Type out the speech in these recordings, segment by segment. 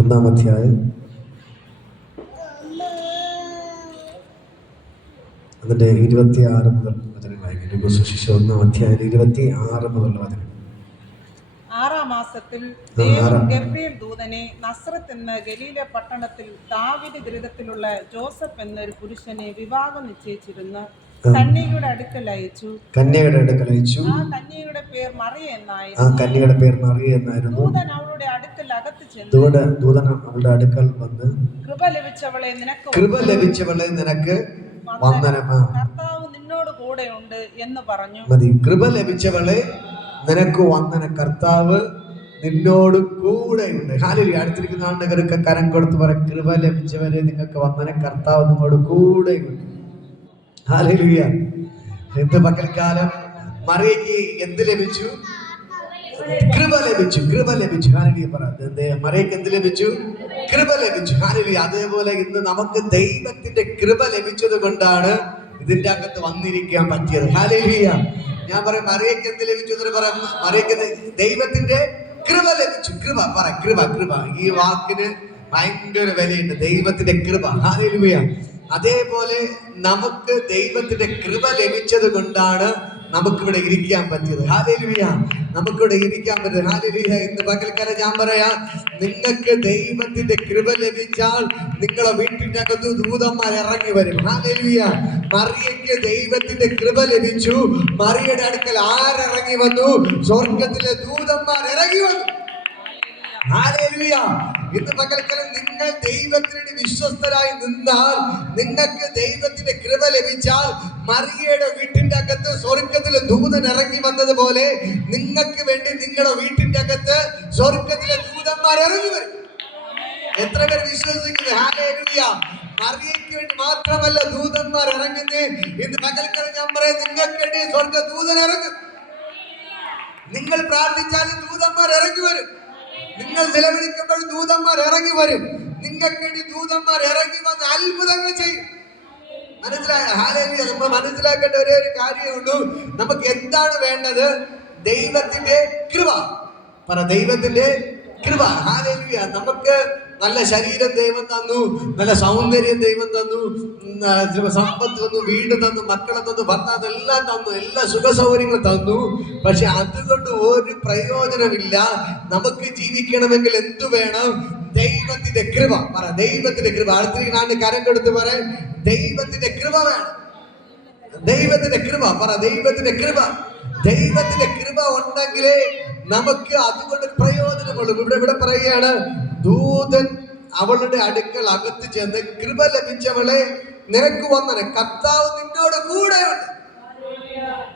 1-ാം അധ്യായം അതിന്റെ 26 മുതൽ വചനം വായിക്കും. സുശിക്ഷ 1-ാം അധ്യായം 26 മുതൽ വചനം. 6-ാം മാസത്തിൽ ദൈവം ഗബ്രിയേൽ ദൂതനെ നസ്രത്ത് എന്ന ഗലീല പട്ടണത്തിൽ ദാവീദ് ഗൃഹത്തിലുള്ള ജോസഫ് എന്നൊരു പുരുഷനെ വിവാഹം നിശ്ചയിച്ചിരുന്ന കന്യകയുടെ അടുക്കൽ അയച്ചു. ആ കന്യകയുടെ പേർ മറിയ എന്നായിരുന്നു. ദൂതൻ അവളുടെ അടുക്കൽ അകത്ത് ചെന്ന് വന്ന് കൃപ ലഭിച്ചവളെ നിനക്ക് കർത്താവ് നിന്നോട് കൂടെ ഉണ്ട് എന്ന് പറഞ്ഞു. കൃപ ലഭിച്ചവളെ നിനക്ക് വന്ദനം, കർത്താവ് നിന്നോട് കൂടെയുണ്ട്. ഹല്ലേലൂയ. അടുത്തിരിക്കുന്ന ആളുകൾക്ക് കരം കൊടുത്ത് പറ, കൃപ ലഭിച്ചവരെ നിങ്ങൾക്ക് വന്ദനം, കർത്താവ് നിന്നോട് കൂടെയുണ്ട്. ഹല്ലേലൂയ. എന്ത് പകൽക്കാലം മറിയയ്ക്ക് എന്ത് ലഭിച്ചു? കൃപ ലഭിച്ചു. ഹല്ലേലൂയ. പറ, മറിയയ്ക്ക് എന്ത് ലഭിച്ചു? കൃപ ലഭിച്ചു. ഹല്ലേലൂയ. അതേപോലെ ഇന്ന് നമുക്ക് ദൈവത്തിന്റെ കൃപ ലഭിച്ചത് കൊണ്ടാണ് ഇതിന്റെ അകത്ത് വന്നിരിക്കാൻ പറ്റിയത്. ഹല്ലേലൂയ. ഞാൻ പറയും, മറിയയ്ക്ക് എന്ത് ലഭിച്ചു എന്ന് പറയാം. മറിയയ്ക്ക് ദൈവത്തിന്റെ കൃപ ലഭിച്ചു. കൃപ. ഈ വാക്കിന് ഭയങ്കര വിലയുണ്ട്. ദൈവത്തിന്റെ കൃപ. ഹല്ലേലൂയ. അതേപോലെ നമുക്ക് ദൈവത്തിന്റെ കൃപ ലഭിച്ചത് കൊണ്ടാണ് നമുക്കിവിടെ ഇരിക്കാൻ പറ്റിയത്. ഹല്ലേലൂയ. നമുക്കിവിടെ ഇരിക്കാൻ പറ്റിയത്. ഹല്ലേലൂയ. ഇന്ന് പകൽക്കാലം ഞാൻ പറയാം, നിങ്ങൾക്ക് ദൈവത്തിന്റെ കൃപ ലഭിച്ചാൽ നിങ്ങളെ വീട്ടിന്റെ അകത്ത് ദൂതന്മാർ ഇറങ്ങി വരും. ഹല്ലേലൂയ. മറിയയ്ക്ക് ദൈവത്തിന്റെ കൃപ ലഭിച്ചു. മറിയയുടെ അടുക്കൽ ആരിറങ്ങി വന്നു? സ്വർഗത്തിലെ ദൂതന്മാർ ഇറങ്ങി വന്നു. ഹല്ലേലൂയ. ഇന്ന് പകൽക്കാലം നിങ്ങൾ ദൈവത്തിന് വിശ്വസ്തരായി നിന്നാൽ, നിങ്ങൾക്ക് ദൈവത്തിന്റെ കൃപ ലഭിച്ചാൽ, മറിയയുടെ വീട്ടിന്റെ അകത്ത് സ്വർഗത്തിലെ ദൂതൻ ഇറങ്ങി വന്നതുപോലെ നിങ്ങൾക്ക് വേണ്ടി നിങ്ങളുടെ വീട്ടിന്റെ അകത്ത് സ്വർഗത്തിലെ ദൂതന്മാർ ഇറങ്ങി വരും. എത്ര പേർ വിശ്വസിക്കുന്നു? ഹല്ലേലൂയ. മറിയയ്ക്ക് വേണ്ടി മാത്രമല്ല ദൂതന്മാർ ഇറങ്ങുന്നേ. ഇന്ന് പകൽക്കാലം ഞാൻ പറയാം, നിങ്ങൾക്ക് വേണ്ടി സ്വർഗ ദൂതൻ ഇറങ്ങും. നിങ്ങൾ പ്രാർത്ഥിച്ചാൽ ദൂതന്മാർ ഇറങ്ങി വരും. നിങ്ങൾ നിലവിളിക്കുമ്പോൾ ദൂതന്മാർ ഇറങ്ങി വരും. നിങ്ങൾക്ക് വേണ്ടി ദൂതന്മാർ ഇറങ്ങി വന്ന് അത്ഭുതങ്ങൾ ചെയ്യും. മനസ്സിലായ? ഹല്ലേലൂയ. നമ്മൾ മനസ്സിലാക്കേണ്ട ഒരേ ഒരു കാര്യമേ ഉള്ളൂ. നമുക്ക് എന്താണ് വേണ്ടത്? ദൈവത്തിന്റെ കൃപ. പറ, ദൈവത്തിന്റെ കൃപ. ഹല്ലേലൂയ. നമുക്ക് നല്ല ശരീരം ദൈവം തന്നു, നല്ല സൗന്ദര്യം ദൈവം തന്നു, സമ്പത്ത് തന്നു, വീട് തന്നു, മക്കളെ തന്നു, ഭർത്താവ് എല്ലാം തന്നു, എല്ലാ സുഖ സൗകര്യങ്ങളും തന്നു. പക്ഷെ അതുകൊണ്ട് ഒരു പ്രയോജനമില്ല. നമുക്ക് ജീവിക്കണമെങ്കിൽ എന്തു വേണം? ദൈവത്തിന്റെ കൃപ. പറ, ദൈവത്തിന്റെ കൃപ. അടുത്തിരിക്കുന്ന കരം കൊടുത്ത് പറ, ദൈവത്തിന്റെ കൃപ വേണം. ദൈവത്തിന്റെ കൃപ. പറ, ദൈവത്തിന്റെ കൃപ. ദൈവത്തിന്റെ കൃപ ഉണ്ടെങ്കിലേ നമുക്ക് അതുകൊണ്ട് പ്രയോജനമുള്ളൂ. ഇവിടെ പറയുകയാണ്, ദൂതൻ അവളുടെ അടുക്കൽ അകത്ത് ചെന്ന്, കൃപ ലഭിച്ചവളെ നിനക്ക് വന്ദനം, കർത്താവ് നിന്നോട് കൂടെയുണ്ട്.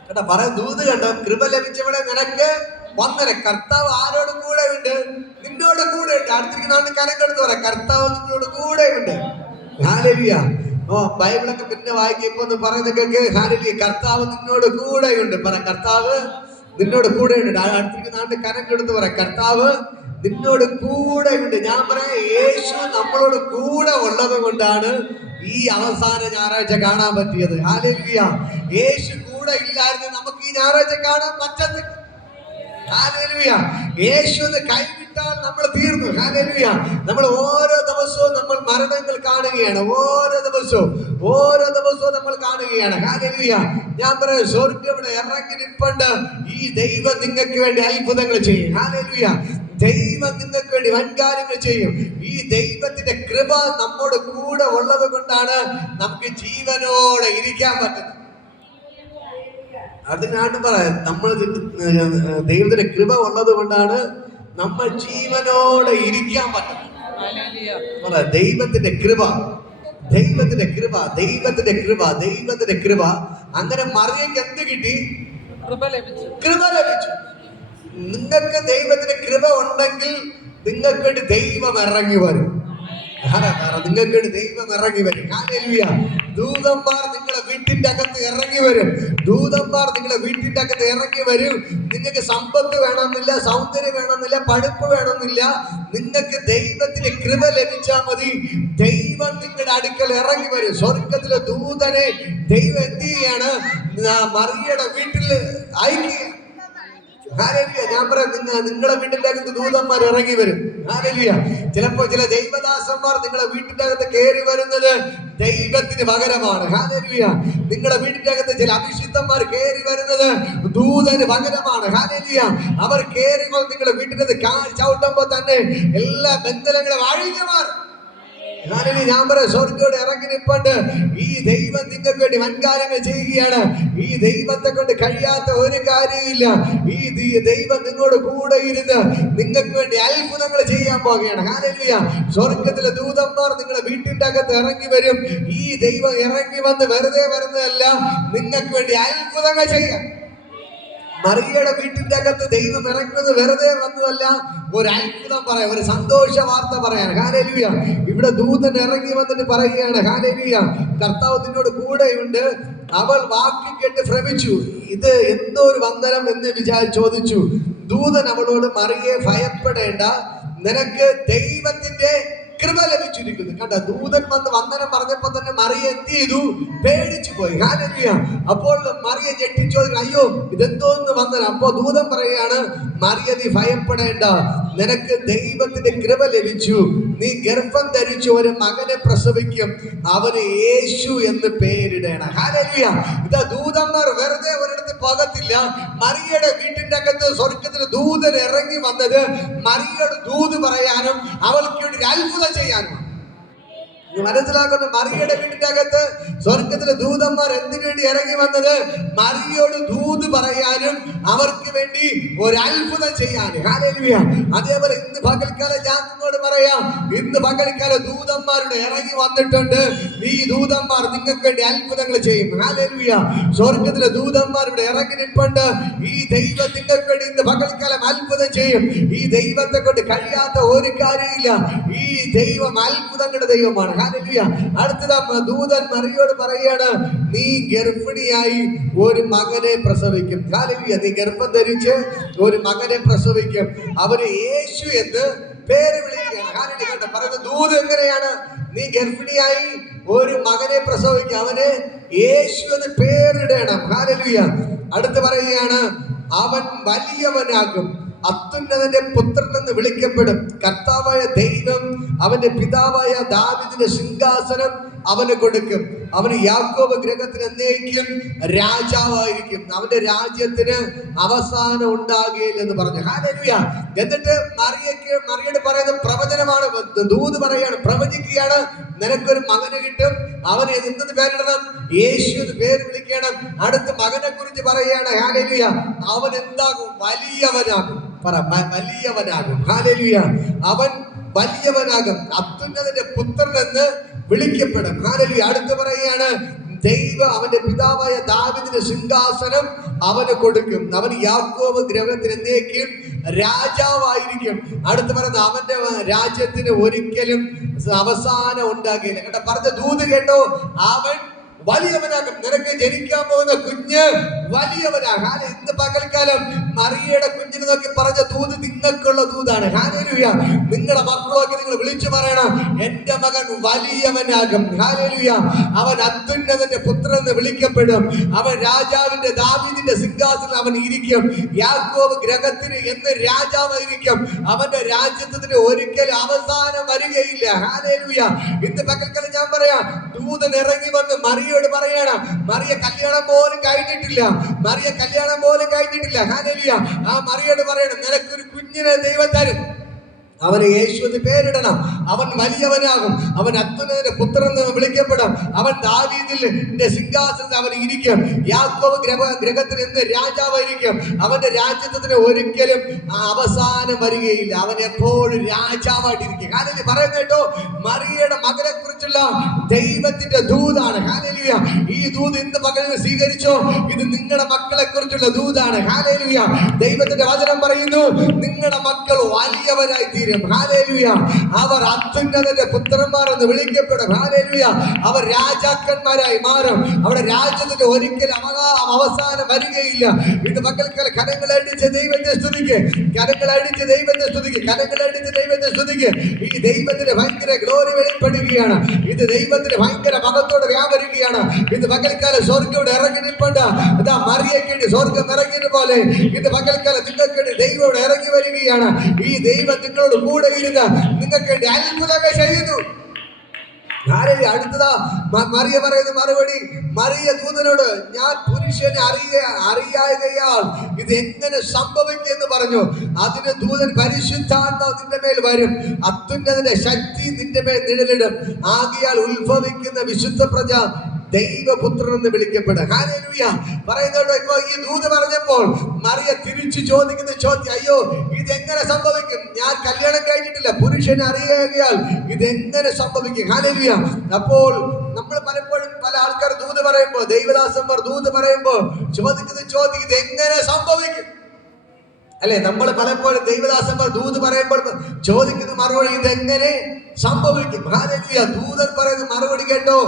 കേട്ടോ, പറ, ദൂത് കണ്ടോ? കൃപ ലഭിച്ചവളെ നിനക്ക് വന്ദനം, കർത്താവ് ആരോടും കൂടെയുണ്ട്? നിന്നോട് കൂടെയുണ്ട്. അടുത്തിരിക്കുന്ന കരം കൊടുത്ത് പറ, കർത്താവ് നിന്നോട് കൂടെയുണ്ട്. ഹല്ലേലൂയ. ബൈബിളൊക്കെ പിന്നെ വായിക്കുമ്പോ ഒന്ന് പറയുന്നതൊക്കെ, ഹല്ലേലൂയ, കർത്താവ് നിന്നോട് കൂടെയുണ്ട്. പറ, കർത്താവ് നിന്നോട് കൂടെയുണ്ട്. അടുത്തിരിക്കുന്ന കരം കൊടുത്ത് പറ, കർത്താവ് നിന്നോട് കൂടെയുണ്ട്. ഞാൻ പറയാം, യേശു നമ്മളോട് കൂടെ ഉള്ളത് കൊണ്ടാണ് ഈ അവസാന ഞായറാഴ്ച കാണാൻ പറ്റിയത്. ഹല്ലേലൂയ. യേശു കൂടെ ഇല്ലായിരുന്നു നമുക്ക് ഈ ഞായറാഴ്ച കാണാൻ പറ്റത്തില്ല. ഹല്ലേലൂയ. യേശുവിനെ കൈവിട്ടാൽ നമ്മൾ തീർന്നു. ഹല്ലേലൂയ. നമ്മൾ ഓരോ ദിവസവും നമ്മൾ മരണങ്ങൾ കാണുകയാണ്. ഓരോ ദിവസവും നമ്മൾ കാണുകയാണ്. ഹല്ലേലൂയ. ഞാൻ പറയാം, സ്വർഗ്ഗം ഇവിടെ ഇറങ്ങി നിൽപ്പണ്ട്. ഈ ദൈവം നിങ്ങൾക്ക് വേണ്ടി അത്ഭുതങ്ങൾ ചെയ്യും. ഹല്ലേലൂയ. ദൈവം നിങ്ങൾക്ക് വേണ്ടി വൻകാര്യങ്ങൾ ചെയ്യും. ഈ ദൈവത്തിന്റെ കൃപ നമ്മോട് കൂടെ ഉള്ളത് കൊണ്ടാണ് നമുക്ക് ജീവനോടെ ഇരിക്കാൻ പറ്റുന്നത്. അതിനാണ് പറയാം, നമ്മൾ ദൈവത്തിന്റെ കൃപ ഉള്ളത് കൊണ്ടാണ് നമ്മൾ ജീവനോടെ ഇരിക്കാൻ പറ്റുന്നത്. ദൈവത്തിന്റെ കൃപ. അങ്ങനെ മറിയയ്ക്ക് എന്ത് കിട്ടി? കൃപ ലഭിച്ചു. നിങ്ങൾക്ക് ദൈവത്തിന്റെ കൃപ ഉണ്ടെങ്കിൽ നിങ്ങൾക്ക് വേണ്ടി ദൈവം ഇറങ്ങി വരും. നിങ്ങൾക്ക് വേണ്ടി ദൈവം ഇറങ്ങി വരും. ഹല്ലേലൂയ. ദൂതന്മാർ നിങ്ങളെ വീട്ടിന്റെ അകത്ത് ഇറങ്ങി വരും. നിങ്ങൾക്ക് സമ്പത്ത് വേണമെന്നില്ല, സൗന്ദര്യം വേണമെന്നില്ല, പഠിപ്പ് വേണമെന്നില്ല. നിങ്ങൾക്ക് ദൈവത്തിന്റെ കൃപ ലഭിച്ചാൽ മതി. ദൈവം നിങ്ങളുടെ അടുക്കൽ ഇറങ്ങി വരും. സ്വർഗത്തിലെ ദൂതനെ ദൈവം എന്ത് ചെയ്യാണ്? മറിയയുടെ വീട്ടിൽ അയക്കുക. ഹല്ലേലൂയ. ഞാൻ പറയാം, നിങ്ങളെ വീട്ടിന്റെ അകത്ത് ദൂതന്മാർ ഇറങ്ങി വരും. ഹല്ലേലൂയ. ചിലപ്പോ ചില ദൈവദാസന്മാർ നിങ്ങളെ വീട്ടിന്റെ അകത്ത് കയറി വരുന്നത് ദൈവത്തിന് പകരമാണ്. ഹല്ലേലൂയ. നിങ്ങളെ വീട്ടിന്റെ അകത്ത് ചില അഭിഷിക്തന്മാർ കയറി വരുന്നത് ദൂതന് പകരമാണ്. ഹല്ലേലൂയ. അവർ കയറികൾ നിങ്ങളുടെ വീട്ടിന്റെ ചവിട്ടുമ്പോ തന്നെ എല്ലാ ബന്ധനങ്ങളും അഴിഞ്ഞു മാറും. ഞാൻ പറയാം, സ്വർഗ്ഗയോട് ഇറങ്ങി നിൽപ്പണ്ട് ഈ ദൈവം നിങ്ങൾക്ക് വേണ്ടി വൻകാര്യങ്ങൾ ചെയ്യുകയാണ്. ഈ ദൈവത്തെ കൊണ്ട് കഴിയാത്ത ഒരു കാര്യമില്ല. ഈ ദൈവം നിങ്ങളോട് കൂടെ ഇരുന്ന് നിങ്ങൾക്ക് വേണ്ടി അത്ഭുതങ്ങൾ ചെയ്യാൻ പോകുകയാണ്. ഹല്ലേലൂയ. സ്വർഗ്ഗത്തിലെ ദൂതന്മാർ നിങ്ങളുടെ വീട്ടിന്റെ അകത്ത് ഇറങ്ങി വരും. ഈ ദൈവം ഇറങ്ങി വന്ന് വെറുതെ വരുന്നതല്ല, നിങ്ങൾക്ക് വേണ്ടി അത്ഭുതങ്ങൾ ചെയ്യാം. മറിയയുടെ വീട്ടിന്റെ അകത്ത് ദൈവം ഇറങ്ങുന്നത് വെറുതെ വന്നതല്ല, ഒരു അത്ഭുതം പറയാം, ഒരു സന്തോഷ വാർത്ത പറയാൻ. ഹല്ലേലൂയ. ഇവിടെ ദൂതൻ ഇറങ്ങി വന്നിട്ട് പറയുകയാണ്, ഹല്ലേലൂയ, കർത്താവ് നിന്നോട് കൂടെയുണ്ട്. അവൾ വാക്ക് കേട്ട് ഭ്രമിച്ചു. ഇത് എന്തോ ഒരു വന്ദനം എന്ന് ചോദിച്ചു. ദൂതൻ അവളോട്, മറിയെ ഭയപ്പെടേണ്ട, നിനക്ക് ദൈവത്തിന്റെ കൃപ ലഭിച്ചിരിക്കുന്നു. കണ്ട, ദൂതൻ വന്ന് വന്ദനം പറഞ്ഞപ്പോ തന്നെ മറിയ എന്ത് ചെയ്തു? പേടിച്ചു പോയി. ഹല്ലേലൂയ. അപ്പോൾ മറിയ ഞെട്ടിച്ചു, അയ്യോ ഇതെന്തോന്ന് വന്ദനം. അപ്പോ ദൂതൻ പറയുകയാണ്, മറിയ നീ ഭയപ്പെടേണ്ട, നിനക്ക് ദൈവത്തിന്റെ കൃപ ലഭിച്ചു. നീ ഗർഭം ധരിച്ചു ഒരു മകനെ പ്രസവിക്കും, അവന് യേശു എന്ന് പേരിടണം. ഹല്ലേലൂയ. ഇതാ ദൂതന്മാർ വെറുതെ ഒരിടത്ത് പോകത്തില്ല. മറിയയുടെ വീട്ടിന്റെ അകത്ത് സ്വർഗ്ഗത്തിൽ ദൂതൻ ഇറങ്ങി വന്നത് മറിയയോട് ദൂത് പറയാനും അവൾക്ക് വേണ്ടി അത്ഭുതം ചെയ്യാനുമാണ്. മനസ്സിലാക്കുന്ന, മറിയയുടെ വീടിന്റെ അകത്ത് സ്വർഗത്തിലെ ദൂതന്മാർ എന്തിനു വേണ്ടി ഇറങ്ങി വന്നത്? മറിയോട് ദൂത് പറയാനും അവർക്ക് വേണ്ടി ഒരു അത്ഭുതം ചെയ്യാനും. ഹല്ലേലൂയ. അതേപോലെ ഇന്ന് പകൽക്കാലം ഞാൻ നിങ്ങളോട് പറയാം, ഇന്ന് പകൽക്കാലം ദൂതന്മാരുടെ ഇറങ്ങി വന്നിട്ടുണ്ട്. ഈ ദൂതന്മാർ നിങ്ങൾക്ക് വേണ്ടി അത്ഭുതങ്ങൾ ചെയ്യും. ഹല്ലേലൂയ. സ്വർഗത്തിലെ ദൂതന്മാരുടെ ഇറങ്ങി നിൽപ്പുണ്ട്. ഈ ദൈവം നിങ്ങൾക്ക് വേണ്ടി ഇന്ന് പകൽക്കാലം അത്ഭുതം ചെയ്യും. ഈ ദൈവത്തെ കൊണ്ട് കഴിയാത്ത ഒരു കാര്യമില്ല. ഈ ദൈവം അത്ഭുതങ്ങളുടെ ദൈവമാണ്. ഹല്ലേലൂയ. അടുത്തതാ ദൂതൻ മറിയോട് പറയാണ്, നീ ഗർഭിണിയായി ഒരു മകനെ പ്രസവിക്കും. ഹല്ലേലൂയ. നീ ഗർഭം ധരിച്ച് ഒരു മകനെ പ്രസവിക്കും, അവന് യേശു എന്ന് പേര് വിളിക്കുകയാണ്. ഹല്ലേലൂയ. പറയുന്ന ദൂത് എങ്ങനെയാണ്? നീ ഗർഭിണിയായി ഒരു മകനെ പ്രസവിക്കും, അവന് യേശു എന്ന് പേരിടണം. ഹല്ലേലൂയ. അടുത്ത് പറയുകയാണ്, അവൻ വലിയവനാകും, അത്യുന്നതന്റെ പുത്രൻ എന്ന് വിളിക്കപ്പെടും. കർത്താവായ ദൈവം അവന്റെ പിതാവായ ദാവീദിന്റെ സിംഹാസനം അവന് കൊടുക്കും. അവന് യാക്കോബ് ഗൃഹത്തിന് എന്നേക്കും രാജാവായിരിക്കും. അവന്റെ രാജ്യത്തിന് അവസാനം ഉണ്ടാകുകയില്ലെന്ന് പറഞ്ഞു. ഹല്ലേലൂയ. എന്നിട്ട് മറിയോട് പറയുന്ന പ്രവചനമാണ്. ദൂത് പറയാണ്, പ്രവചിക്കുകയാണ്, നിനക്കൊരു മകന് കിട്ടും, അവന് എന്തെന്ന് പേരിടണം? യേശു എന്ന് പേര് വിളിക്കണം. അടുത്ത മകനെ കുറിച്ച് പറയുകയാണ്, ഹല്ലേലൂയ, അവൻ എന്താകും? വലിയവനാകും. വലിയവനാകും. ഹല്ലേലൂയ. അവൻ വലിയവനാകും, അത്യുന്നതന്റെ പുത്രൻ എന്ന് വിളിക്കപ്പെടും. ഹല്ലേലൂയ. അടുത്ത് പറയുകയാണ്, ദൈവം അവന്റെ പിതാവായ ദാവീദിന്റെ സിംഹാസനം അവന് കൊടുക്കും, അവൻ യാക്കോബ് ഗൃഹത്തിന് എന്നേക്കും രാജാവായിരിക്കും. അടുത്ത് പറയുന്ന, അവന്റെ രാജ്യത്തിന് ഒരിക്കലും അവസാനം ഉണ്ടാകില്ല. കേട്ടോ, പറഞ്ഞ ദൂത് കേട്ടോ, അവൻ വലിയവനാകും. നിനക്ക് ജനിക്കാൻ പോകുന്ന കുഞ്ഞ് വലിയവനാകും. ഇന്ന് പകൽക്കാലം മറിയയുടെ കുഞ്ഞിനെ നോക്കി പറഞ്ഞ ദൂത് നിങ്ങൾക്കുള്ള ദൂതാണ്. ഹല്ലേലൂയ. നിങ്ങളുടെ മക്കളൊക്കെ നിങ്ങൾ വിളിച്ചു പറയണം, എന്റെ മകൻ വലിയവനാകും. ഹല്ലേലൂയ. അവൻ അത്യുന്നതന്റെ പുത്രൻ എന്ന് വിളിക്കപ്പെടും. അവൻ രാജാവിന്റെ ദാവീദിന്റെ സിംഹാസനം അവൻ ഇരിക്കും. യാക്കോബ് ഗൃഹത്തിന് എന്ന് രാജാവായിരിക്കും. അവന്റെ രാജ്യത്തിന് ഒരിക്കലും അവസാനം വരികയില്ല. ഹല്ലേലൂയ. ഇന്ന് പകൽക്കാലം ഞാൻ പറയാം, ദൂതൻ ഇറങ്ങി വന്ന് മറിയോട് പറയാണ്, മറിയ കല്യാണം പോലും കഴിഞ്ഞിട്ടില്ല. ഹല്ലേലൂയ. ആ മറിയോട് പറയണം, നിനക്കൊരു കുഞ്ഞിനെ ദൈവം തരും, അവന് യേശു എന്ന് പേരിടണം. അവൻ വലിയവനാകും, അവൻ അത്യുന്നതന്റെ പുത്രൻ എന്ന് വിളിക്കപ്പെടും. അവൻ ദാവീദിന്റെ സിംഹാസനത്തിൽ അവൻ ഇരിക്കും. യാക്കോബ് ഗൃഹത്തിന് എന്ന് രാജാവായിരിക്കും. അവന്റെ രാജ്യത്തിന് ഒരിക്കലും അവസാനം വരികയില്ല. അവൻ എപ്പോഴും രാജാവായിട്ടിരിക്കും. ഹല്ലേലൂയ. പറയുന്നത് കേട്ടോ, മറിയയുടെ മകനെ കുറിച്ചുള്ള ദൈവത്തിന്റെ ദൂതാണ്. ഹല്ലേലൂയ. ഈ ദൂത് ഇന്ന് പകൽ സ്വീകരിച്ചോ, ഇത് നിങ്ങളുടെ മക്കളെ കുറിച്ചുള്ള ദൂതാണ്. ഹല്ലേലൂയ. ദൈവത്തിന്റെ വചനം പറയുന്നു, നിങ്ങളുടെ മക്കൾ വലിയവരായി തീരും. വിളിക്കും. ഹല്ലേലൂയ. അവർ അത്യുന്നതന്റെ പുത്രന്മാർ എന്ന് വിളിക്കപ്പെടും. ഹല്ലേലൂയ. അവർ രാജാക്കന്മാരായി മാറും. അവിടെ രാജ്യത്തിന്റെ ഒരിക്കലും അവസാനം വരികയില്ല. ഇത് മക്കൾക്ക് കരങ്ങളടിച്ച് ദൈവത്തെ സ്തുതിക്ക്, കരങ്ങളടിച്ച് ദൈവത്തെ സ്തുതിക്ക്, കരങ്ങളടിച്ച് ദൈവത്തെ സ്തുതിക്ക്. ഈ ദൈവത്തിന് ഭയങ്കര ഗ്ലോറി വെളിപ്പെടുകയാണ്. ഇത് ദൈവത്തിന് ഭയങ്കര മഹത്തോടെ വ്യാപരിക്കുകയാണ്. ഇത് പകൽക്കാലം സ്വർഗ്ഗം ഇറങ്ങി നിൽപ്പുണ്ട്. ഇതാ മറിയക്കേണ്ടി സ്വർഗം ഇറങ്ങിയത് പോലെ ഇത് പകൽക്കാലം നിങ്ങൾക്ക് ദൈവം ഇറങ്ങി വരികയാണ്. ഈ ദൈവം നിങ്ങളോട് കൂടെ ഇരുന്ന് നിങ്ങൾക്ക് വേണ്ടി അത്ഭുതങ്ങൾ ചെയ്യുന്നു. അടുത്തതാ മറിയ പറയുന്ന മറുപടി, മറിയ ദൂതനോട്, ഞാൻ പുരുഷനെ അറിയായകയാൽ ഇത് എങ്ങനെ സംഭവിക്കും എന്ന് പറഞ്ഞു. അതിന് ദൂതൻ, പരിശുദ്ധാത്മാവ് നിന്റെ മേൽ വരും, അത്യുന്നതന്റെ ശക്തി നിന്റെ മേൽ നിഴലിടും, ആകയാൽ ഉത്ഭവിക്കുന്ന വിശുദ്ധ പ്രജ ദൈവപുത്രൻ എന്ന് വിളിക്കപ്പെടും. ഹല്ലേലൂയ. പറയുന്നതോടെ ഇപ്പൊ ഈ ദൂത് പറഞ്ഞപ്പോൾ മറിയ തിരിച്ചു ചോദിക്കുന്ന ചോദ്യം, അയ്യോ ഇതെങ്ങനെ സംഭവിക്കും? ഞാൻ കല്യാണം കഴിഞ്ഞിട്ടില്ല, പുരുഷനെ അറിയാൽ ഇതെങ്ങനെ സംഭവിക്കും? ഹല്ലേലൂയ. അപ്പോൾ നമ്മൾ പലപ്പോഴും പല ആൾക്കാർ ദൂത് പറയുമ്പോൾ, ദൈവദാസന്മാർ ദൂത് പറയുമ്പോൾ ചോദിക്കുന്ന ചോദ്യം, ഇതെങ്ങനെ സംഭവിക്കും? അല്ലെ, നമ്മൾ പലപ്പോഴും ദൈവദാസന്മാർ ദൂത് പറയുമ്പോൾ ചോദിക്കുന്ന മറുപടി, ഇതെങ്ങനെ സംഭവിക്കും? ഹല്ലേലൂയ. ദൂതൻ പറയുന്ന മറുപടി കേട്ടോ,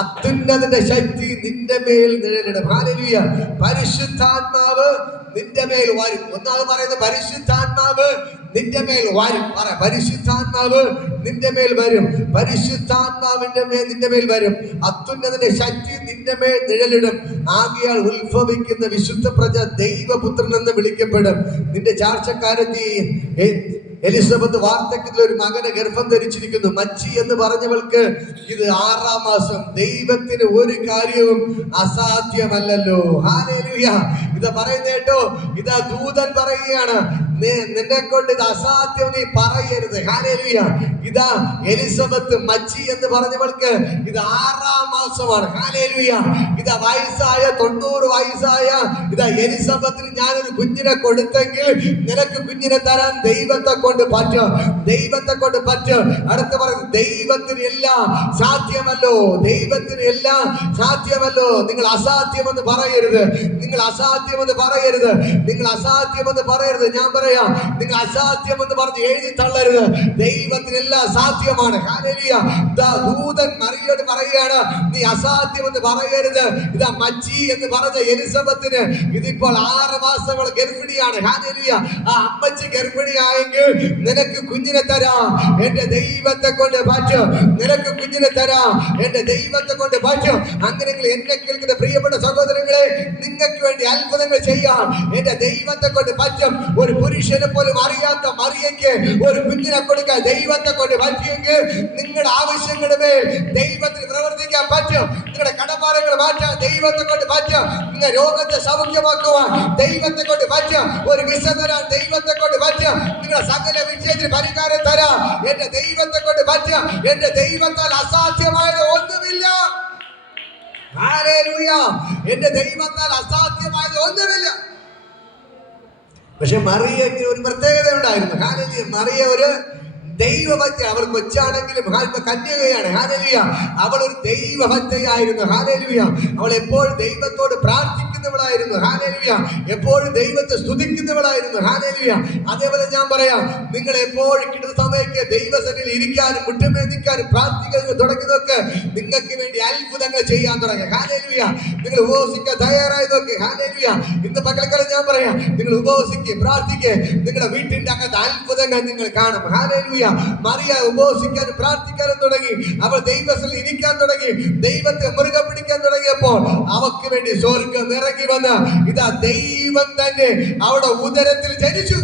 അത്യുന്നതന്റെ ശക്തി നിന്റെ മേൽ നിഴലിടും. ഹല്ലേലൂയ. പരിശുദ്ധാത്മാവ് നിന്റെ മേൽ വരും. ഒന്നാമത് പറയുന്നത് പരിശുദ്ധാത്മാവ് നിന്റെ മേൽ വരും. പരിശുദ്ധാത്മാവ് നിന്റെ മേൽ വരും. പരിശുദ്ധാത്മാവിന്റെ മേൽ നിന്റെ മേൽ വരും. അത്യുന്നതന്റെ ശക്തി നിന്റെ മേൽ നിഴലിടും, ആകയാൽ ഉത്ഭവിക്കുന്ന വിശുദ്ധ പ്രജ ദൈവപുത്രൻ എന്ന് വിളിക്കപ്പെടും. നിന്റെ ചാർച്ചക്കാരത്തി എലിസബത്ത് വാർദ്ധക്യത്തിൽ ഒരു മകനെ ഗർഭം ധരിച്ചിരിക്കുന്നു. മച്ചി എന്ന് പറഞ്ഞവൾക്ക് ഇത് 6-ാം മാസം. ദൈവത്തിന് ഒരു കാര്യവും അസാധ്യമല്ലല്ലോ. ഹല്ലേലൂയ. ഇത് പറയുന്ന കേട്ടോ, ഇതാ ദൂതൻ പറയുകയാണ്, നിന്നെ കൊണ്ട് ഇത് അസാധ്യം നീ പറയരുത്. ഹല്ലേലൂയ. ഇതാ എലിസബത്ത് മച്ചി എന്ന് പറഞ്ഞവൾക്ക് ഇത് 6-ാം മാസമാണ്. ഹല്ലേലൂയ. ഇതാ വയസ്സായ 90 വയസ്സായ ഇതാ എലിസബത്തിന് ഞാനൊരു കുഞ്ഞിനെ കൊടുത്തെങ്കിൽ നിനക്ക് കുഞ്ഞിനെ തരാൻ ദൈവത്തെ കൊണ്ട് പറ്റും, ദൈവത്തെ കൊണ്ട് പറ്റും. അടുത്ത് പറയുന്നത്, ദൈവത്തിന് എല്ലാം സാധ്യമല്ലോ, ദൈവത്തിന് എല്ലാം സാധ്യമല്ലോ. നിങ്ങൾ അസാധ്യമെന്ന് പറയരുത്, നിങ്ങൾ അസാധ്യമെന്ന് പറയരുത്, നിങ്ങൾ അസാധ്യമെന്ന് പറയരുത്. ഞാൻ പറയാം, നിങ്ങൾ അസാധ്യമെന്ന് പറഞ്ഞ് എഴുതി തള്ളരുത്. ദൈവത്തിന് എല്ലാം സാധ്യമാണ്. ഹല്ലേലൂയ. ദൂതൻ മറിയോട് പറയുകയാണ്, നീ അസാധ്യമെന്ന് പറയരുത്. ഇതാ മച്ചി എന്ന് പറഞ്ഞ എലിസബത്തിന് ഇതിപ്പോൾ 6 മാസങ്ങൾ ഗർഭിണിയാണ്. ഹല്ലേലൂയ. ആ അമ്മച്ചി ഗർഭിണിയായെങ്കിൽ നിനക്ക് കുഞ്ഞിനെ തരാം, എന്റെ ദൈവത്തെ കൊണ്ട് പറ്റും. നിനക്ക് കുഞ്ഞിനെ തരാം, എന്റെ ദൈവത്തെ കൊണ്ട് പറ്റും. അങ്ങനെയെങ്കിൽ എന്നെ കേൾക്കുന്ന പ്രിയപ്പെട്ട സഹോദരങ്ങളെ, നിങ്ങൾക്ക് വേണ്ടി അത്ഭുതങ്ങൾ ചെയ്യാം എന്റെ ദൈവത്തെ കൊണ്ട് പറ്റും. ഒരു പുരുഷനെ പോലും അറിയാത്ത മറിയയ്ക്ക് ഒരു കുഞ്ഞിനെ കൊടുക്കാൻ ദൈവത്തെ കൊണ്ട് പറ്റിയെങ്കിൽ നിങ്ങളുടെ ആവശ്യങ്ങളുടെ മേൽ ദൈവത്തിന് പ്രവർത്തിക്കാൻ പറ്റും. നിങ്ങളുടെ കടഭാരങ്ങൾ മാറ്റാൻ ദൈവത്തെ കൊണ്ട് പറ്റും. നിങ്ങൾ രോഗത്തെ സൗഖ്യമാക്കുവാൻ ദൈവത്തെ കൊണ്ട് പറ്റും. ഒരു വിസ തരാൻ ദൈവത്തെ കൊണ്ട് പറ്റും. നിങ്ങളുടെ സകല വിഷയത്തിന് പരിഹാരം തരാം എന്റെ ദൈവത്തെ കൊണ്ട് പറ്റും. എന്റെ ദൈവത്താൽ അസാധ്യമായത് ഒന്നുമില്ല. ഹല്ലേലൂയ. എന്റെ ദൈവത്താൽ അസാധ്യമായത് ഒന്നുമില്ല. പക്ഷെ മറിയയ്ക്ക് ഒരു പ്രത്യേകത ഉണ്ടായിരുന്നു. ഹല്ലേലൂയ. മറിയ ഒരു ദൈവഭക്തി. അവൾ കൊച്ചാണെങ്കിലും കന്യകയാണ്. ഹല്ലേലൂയ. അവൾ ഒരു ദൈവഭക്തയായിരുന്നു. ഹല്ലേലൂയ. അവൾ എപ്പോഴും ദൈവത്തോട് പ്രാർത്ഥിക്കുന്നവളായിരുന്നു. ഹല്ലേലൂയ. എപ്പോഴും ദൈവത്തെ സ്തുതിക്കുന്നവളായിരുന്നു. ഹല്ലേലൂയ. അതേപോലെ ഞാൻ പറയാം, നിങ്ങൾ എപ്പോഴും കിട്ടുന്ന സമയത്ത് ദൈവസന്നിധിയിൽ ഇരിക്കാനും മുട്ടുമേ നിൽക്കാനും പ്രാർത്ഥിക്കാനും തുടങ്ങുന്നതൊക്കെ നിങ്ങൾക്ക് വേണ്ടി അത്ഭുതങ്ങൾ ചെയ്യാൻ തുടങ്ങുക. ഹല്ലേലൂയ. നിങ്ങൾ ഉപവസിക്കാൻ തയ്യാറായി നോക്കി. ഹല്ലേലൂയ. ഇന്ന് പകൽക്കാലം ഞാൻ പറയാം, നിങ്ങൾ ഉപവസിക്കുക, പ്രാർത്ഥിക്കുക, നിങ്ങളുടെ വീട്ടിന്റെ അകത്ത് അത്ഭുതങ്ങൾ നിങ്ങൾ കാണും. ഹല്ലേലൂയ. മറിയ ഉപവസിക്കാനും പ്രാർത്ഥിക്കാനും തുടങ്ങി. അവൾ ദൈവത്തിൽ ഇരിക്കാൻ തുടങ്ങി. ദൈവത്തെ മുറുകെ പിടിക്കാൻ തുടങ്ങിയപ്പോൾ അവർക്ക് വേണ്ടി സ്വർഗ്ഗം ഇറങ്ങി വന്ന് ഇതാ ദൈവം തന്നെ അവിടെ ഉദരത്തിൽ ജനിച്ചു.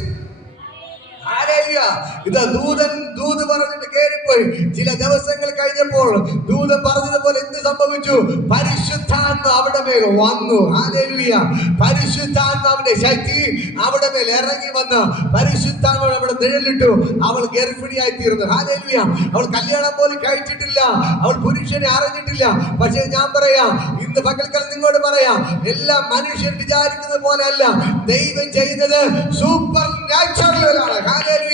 ഇതാ ദൂത് പറഞ്ഞിട്ട് കേറിപ്പോയി. ചില ദിവസങ്ങൾ കഴിഞ്ഞപ്പോൾ ദൂതൻ പറഞ്ഞതുപോലെ എന്ത് സംഭവിച്ചു? പരിശുദ്ധാത്മ അവിടെ മേൽ വന്നു. ഹല്ലേലൂയ. പരിശുദ്ധാത്മാവിന്റെ ശക്തി അവിടെ മേൽ ഇറങ്ങി വന്ന് പരിശുദ്ധാത്മ അവിടെ നിഴലിട്ടു. അവൾ ഗർഭിണിയായി തീർന്നു. ഹല്ലേലൂയ. അവൾ കല്യാണം പോലും കഴിച്ചിട്ടില്ല, അവൾ പുരുഷനെ അറിഞ്ഞിട്ടില്ല. പക്ഷേ ഞാൻ പറയാം, ഇന്ന് പകൽക്കാലം നിങ്ങളോട് പറയാം, എല്ലാം മനുഷ്യൻ വിചാരിക്കുന്നത് പോലെ അല്ല, ദൈവം ചെയ്യുന്നത് സൂപ്പർ നാച്ചുറലാണ്. ഹല്ലേലൂയ.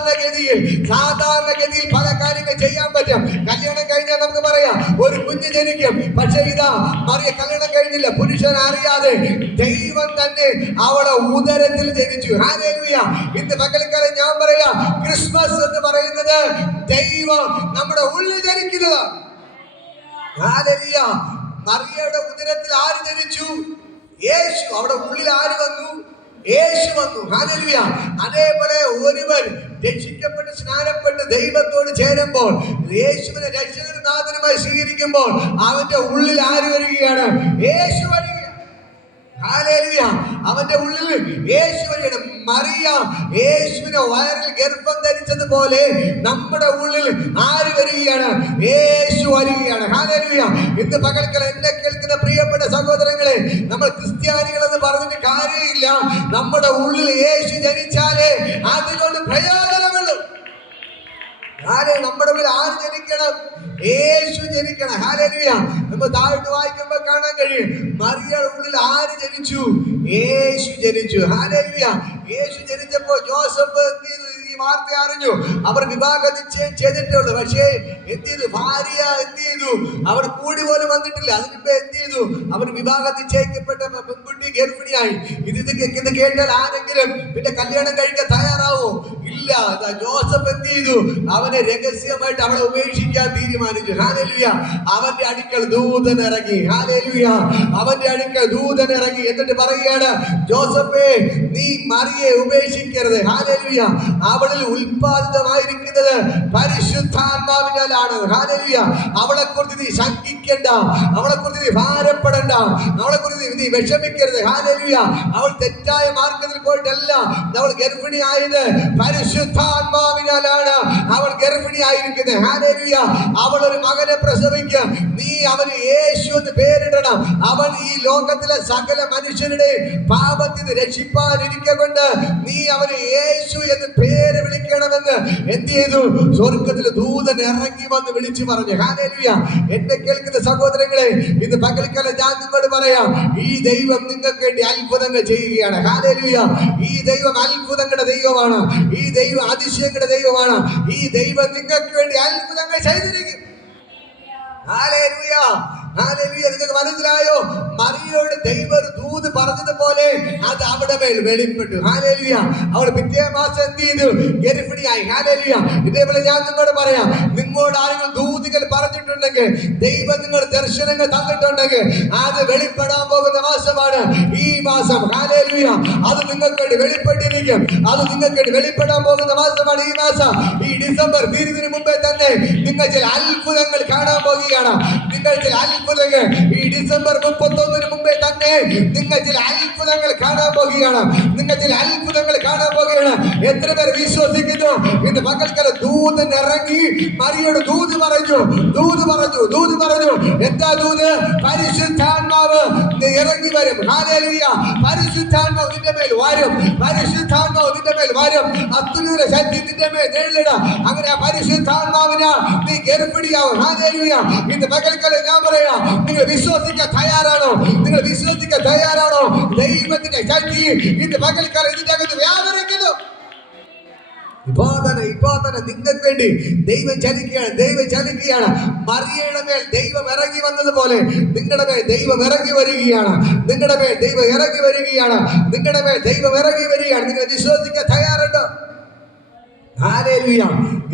ഹല്ലേലൂയ. സാധാരണഗതിയിൽ പല കാര്യങ്ങൾ ചെയ്യാൻ പറ്റും. കല്യാണം കഴിഞ്ഞാൽ നമുക്ക് പറയാം ഒരു കുഞ്ഞ് ജനിക്കും. പക്ഷെ ഇതാ മറിയ കല്യാണം കഴിഞ്ഞില്ല. പുരുഷൻ അറിയാതെ ദൈവം തന്നെ അവളെ ഉദരത്തിൽ ജനിച്ചു. ഹല്ലേലൂയ. ഇന്ന് പകൽക്കാലം ഞാൻ പറയാം, ക്രിസ്മസ് എന്ന് പറയുന്നത് ദൈവം നമ്മുടെ ഉള്ളിൽ ജനിക്കുന്നത്. ഹല്ലേലൂയ. മറിയയുടെ ഉദരത്തിൽ ആര് ജനിച്ചു? യേശു. അവിടെ ഉള്ളിൽ ആര് വന്നു? യേശു വന്നു. ഹല്ലേലൂയ. അതേപോലെ ഒരുവൻ രക്ഷിക്കപ്പെട്ട് സ്നാനപ്പെട്ട് ദൈവത്തോട് ചേരുമ്പോൾ, യേശുവിനെ രക്ഷകനും നാഥനുമായി സ്വീകരിക്കുമ്പോൾ അവന്റെ ഉള്ളിൽ ആര് വരികയാണ്? യേശു വരികയാണ്. ഹല്ലേലൂയ. അവന്റെ ഉള്ളിൽ യേശു വരികയാണ്. മറിയ യേശുവിനെ വയറിൽ ഗർഭം ധരിച്ചതുപോലെ നമ്മുടെ ഉള്ളിൽ ആര് വരികയാണ്? യേശു വരികയാണ്. ഹല്ലേലൂയ. ഇന്ന് പകൽക്കാലം എന്നെ കേൾക്കുന്ന പ്രിയപ്പെട്ട സഹോദരങ്ങളെ, നമ്മൾ ക്രിസ്ത്യാനികൾ എന്ന് പറഞ്ഞിട്ട് കാര്യമില്ല. നമ്മുടെ ഉള്ളിൽ യേശു ജനിച്ചാലേ അതുകൊണ്ട് പ്രയോജനമുള്ളൂ. നമ്മുടെ ഉള്ളിൽ ആര് ജനിക്കണം? യേശു ജനിക്കണം. ഹല്ലേലൂയ. നമ്മൾ താഴോട്ട് വായിക്കുമ്പോൾ കാണാൻ കഴിയും, മറിയയുടെ ഉള്ളിൽ ആര് ജനിച്ചു? യേശു ജനിച്ചു. ഹല്ലേലൂയ. യേശു ജനിച്ചപ്പോ ജോസഫ് എന്ത് ചെയ്തു? ഈ വാർത്ത അറിഞ്ഞു. അവർ വിവാഹ നിശ്ചയം ചെയ്തിട്ടുള്ളൂ. പക്ഷേ എന്ത് ചെയ്തു? ഭാര്യ എന്ത് ചെയ്തു? അവർ കൂടി പോലും വന്നിട്ടില്ല. അതിനിപ്പോ എന്ത് ചെയ്തു? അവർ വിവാഹ നിശ്ചയിക്കപ്പെട്ട പെൺകുട്ടി ഗർഭിണിയായി. ഇത് കേട്ടാൽ ആരെങ്കിലും പിന്നെ കല്യാണം കഴിക്കാൻ തയ്യാറാവോ? ഇല്ല. ജോസഫ് എന്ത് ചെയ്തു? അവനെ രഹസ്യമായിട്ട് അവളെ ഉപേക്ഷിക്കാൻ തീരുമാനിച്ചു. ഹല്ലേലൂയ. അവന്റെ അടുക്കൽ ദൂതൻ ഇറങ്ങി. ഹല്ലേലൂയ. അവന്റെ അടുക്കൽ ദൂതൻ ഇറങ്ങി എന്നിട്ട് പറയുകയാണ്, ജോസഫേ, നീ മറിയെ ഉപേക്ഷിക്കരുത്. ഹല്ലേലൂയ. അവളിൽ ഉൽപാദിതമായിരിക്കുന്നത് പരിശുദ്ധാത്മാവിനാലാണ്. ഹല്ലേലൂയ. അവളെ കുറിച്ച് നീ ശങ്കിക്കണ്ട, അവളെ കുറിച്ച് നീ ഭാരപ്പെടണ്ട, അവളെ കുറിച്ച് നീ വിഷമിക്കരുത്. ഹല്ലേലൂയ. അവൾ തെറ്റായ മാർഗത്തിൽ പോയിട്ടല്ല അവൾ ഗർഭിണിയായത്. പരിശുദ്ധാത്മാവിനാലാണ് അവൾ ഗർഭിണിയായിരിക്കുന്നത്. ഹല്ലേലൂയ. അവൾ ഒരു മകനെ പ്രസവിക്കും. നീ അവന് യേശു എന്ന് പേരിടണം. അവൻ ഈ ലോകത്തിലെ സകല മനുഷ്യരുടെ പാപത്തിൽ നിന്ന് രക്ഷിപ്പാനിരിക്കൊണ്ട് നീ അവന് യേശു എന്ന് പേര് വിളിക്കണമെന്ന് എന്ത് ചെയ്തു? സ്വർഗത്തിൽ ദൂതൻ ഇറങ്ങി വന്ന് വിളിച്ചു പറഞ്ഞു. ഹല്ലേലൂയ. എന്നെ കേൾക്കുന്ന സഹോദരങ്ങളെ, ഇന്ന് പകൽക്കാലം ഞാൻ നിങ്ങളോട് പറയാം, ഈ ദൈവം നിങ്ങൾക്ക് വേണ്ടി അത്ഭുതങ്ങൾ ചെയ്യുകയാണ്. ഹല്ലേലൂയ. ഈ ദൈവം അത്ഭുതങ്ങളുടെ ദൈവമാണ്. ഈ ദൈവം അതിശയങ്ങളുടെ ദൈവമാണ്. ഈ ദൈവം നിങ്ങൾക്ക് വേണ്ടി അത്ഭുതങ്ങൾ ചെയ്തിരിക്കും. ഹല്ലേലൂയ. ഹല്ലേലൂയ. നിങ്ങൾക്ക് മനസ്സിലായോ? മറിയയോട് ദൈവം ഒരു ദൂത് പറഞ്ഞതുപോലെ അത് അവിടെ മേൽ വെളിപ്പെട്ടു. ഹല്ലേലൂയ. അവൾ പിറ്റേ മാസം എന്ത് ചെയ്തു? ഗർഭിണിയായി. ഹല്ലേലൂയ. ഇതേപോലെ ഞാൻ നിങ്ങളോട് പറയാം, നിങ്ങളോട് ആരെങ്കിലും ദൂതുകൾ പറഞ്ഞിട്ടുണ്ടെങ്കിൽ, ദൈവം നിങ്ങൾ ദർശനങ്ങൾ തന്നിട്ടുണ്ടെങ്കിൽ, അത് വെളിപ്പെടാൻ പോകുന്ന മാസമാണ് ഈ മാസം. ഹല്ലേലൂയ. അത് നിങ്ങൾക്ക് വേണ്ടി വെളിപ്പെട്ടിരിക്കും. അത് നിങ്ങൾക്ക് വേണ്ടി വെളിപ്പെടാൻ പോകുന്ന മാസമാണ് ഈ മാസം. ഈ ഡിസംബർ തീരുന്നതിന് മുമ്പേ തന്നെ നിങ്ങൾ ചില അത്ഭുതങ്ങൾ കാണാൻ പോകുകയാണ്. നിങ്ങൾ ചില അത്ഭുതങ്ങൾ ഈ ഡിസംബർ 31 മുമ്പേ തന്നെ നിങ്ങൾ ചില അത്ഭുതങ്ങൾ കാണാൻ പോകുകയാണ്. നിങ്ങൾ ചില അത്ഭുതങ്ങൾ കാണാൻ പോകുകയാണ്. എത്ര പേർ വിശ്വസിക്കുന്നു? ഇന്ന് പകൽക്കാലം ദൂതൻ ഇറങ്ങി മറിയോട് ദൂത് പറഞ്ഞു. എന്താ ദൂത്? പരിശുദ്ധാത്മാവ് ഇറങ്ങി വരും. ഹല്ലേലൂയ. പരിശുദ്ധാത്മാവ് നിന്റെ മേൽ വരും. പരിശുദ്ധാത്മാവ് നിന്റെ മേൽ വരും. അത്യുന്നത ശക്തി നിന്റെ മേൽ നേരിട. അങ്ങനെ ആ പരിശുദ്ധാത്മാവിനാ നീ ഗർഭിണിയാവും. ഹല്ലേലൂയ. ഇന്ന് പകൽക്കാലം ഞാൻ പറയാം, നിങ്ങൾ വിശ്വസിക്കാൻ തയ്യാറാണോ? നിങ്ങൾ വിശ്വസിക്കാൻ തയ്യാറാണോ? ദൈവത്തിന്റെ ശക്തി ഇന്ന് പകൽക്കാലം ഇതിന്റെ അകത്ത് വ്യാപരിക്കുന്നു. ഇപ്പോ തന്നെ നിങ്ങൾക്ക് വേണ്ടി ദൈവം ചലിക്കുകയാണ്. മറിയയുടെ മേൽ ദൈവം ഇറങ്ങി വന്നതുപോലെ നിങ്ങളുടെ മേൽ ദൈവം ഇറങ്ങി വരികയാണ്. നിങ്ങളുടെ മേൽ ദൈവം ഇറങ്ങി വരികയാണ്. നിങ്ങൾ വിശ്വസിക്കാൻ തയ്യാറുണ്ടോ? ഹല്ലേലൂയ.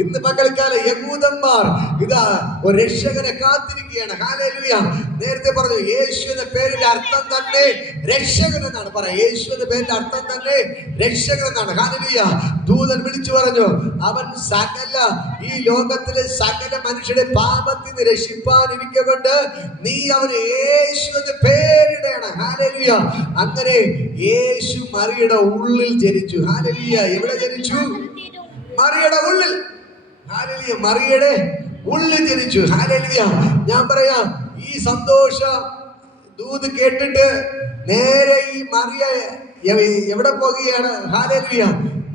ഇന്ന് പകൽക്കാലം യഹൂദന്മാർ ഇതാ ഒരു രക്ഷകനെ കാത്തിരിക്കുകയാണ്. ഹല്ലേലൂയ. നേരത്തെ പറഞ്ഞു, യേശു എന്ന പേരിന്റെ അർത്ഥം തന്നെ രക്ഷകൻ എന്നാണ്. പറയാം, യേശു എന്ന പേരിന്റെ അർത്ഥം തന്നെ രക്ഷകൻ എന്നാണ്. ഹല്ലേലൂയ. ദൂതൻ വിളിച്ചു പറഞ്ഞു, അവൻ ഈ ലോകത്തിലെ സകല മനുഷ്യരുടെ പാപത്തിൽ നിന്ന് രക്ഷിപ്പാനിരിക്കൊണ്ട് നീ അവന് യേശു എന്ന് പേരിടണം. ഹല്ലേലൂയ. അങ്ങനെ യേശു മറിയുടെ ഉള്ളിൽ ജനിച്ചു. ഹല്ലേലൂയ. എവിടെ ജനിച്ചു? മറിയുടെ ഉള്ളിൽ. ഹല്ലേലൂയ. മറിയുടെ ഉള്ളിൽ ജനിച്ചു. ഹല്ലേലൂയ. ഞാൻ പറയാം, ഈ സന്തോഷ ദൂത് കേട്ടിട്ട് നേരെ ഈ മറിയ എവിടെ പോകുകയാണ്? ഹല്ലേലൂയ.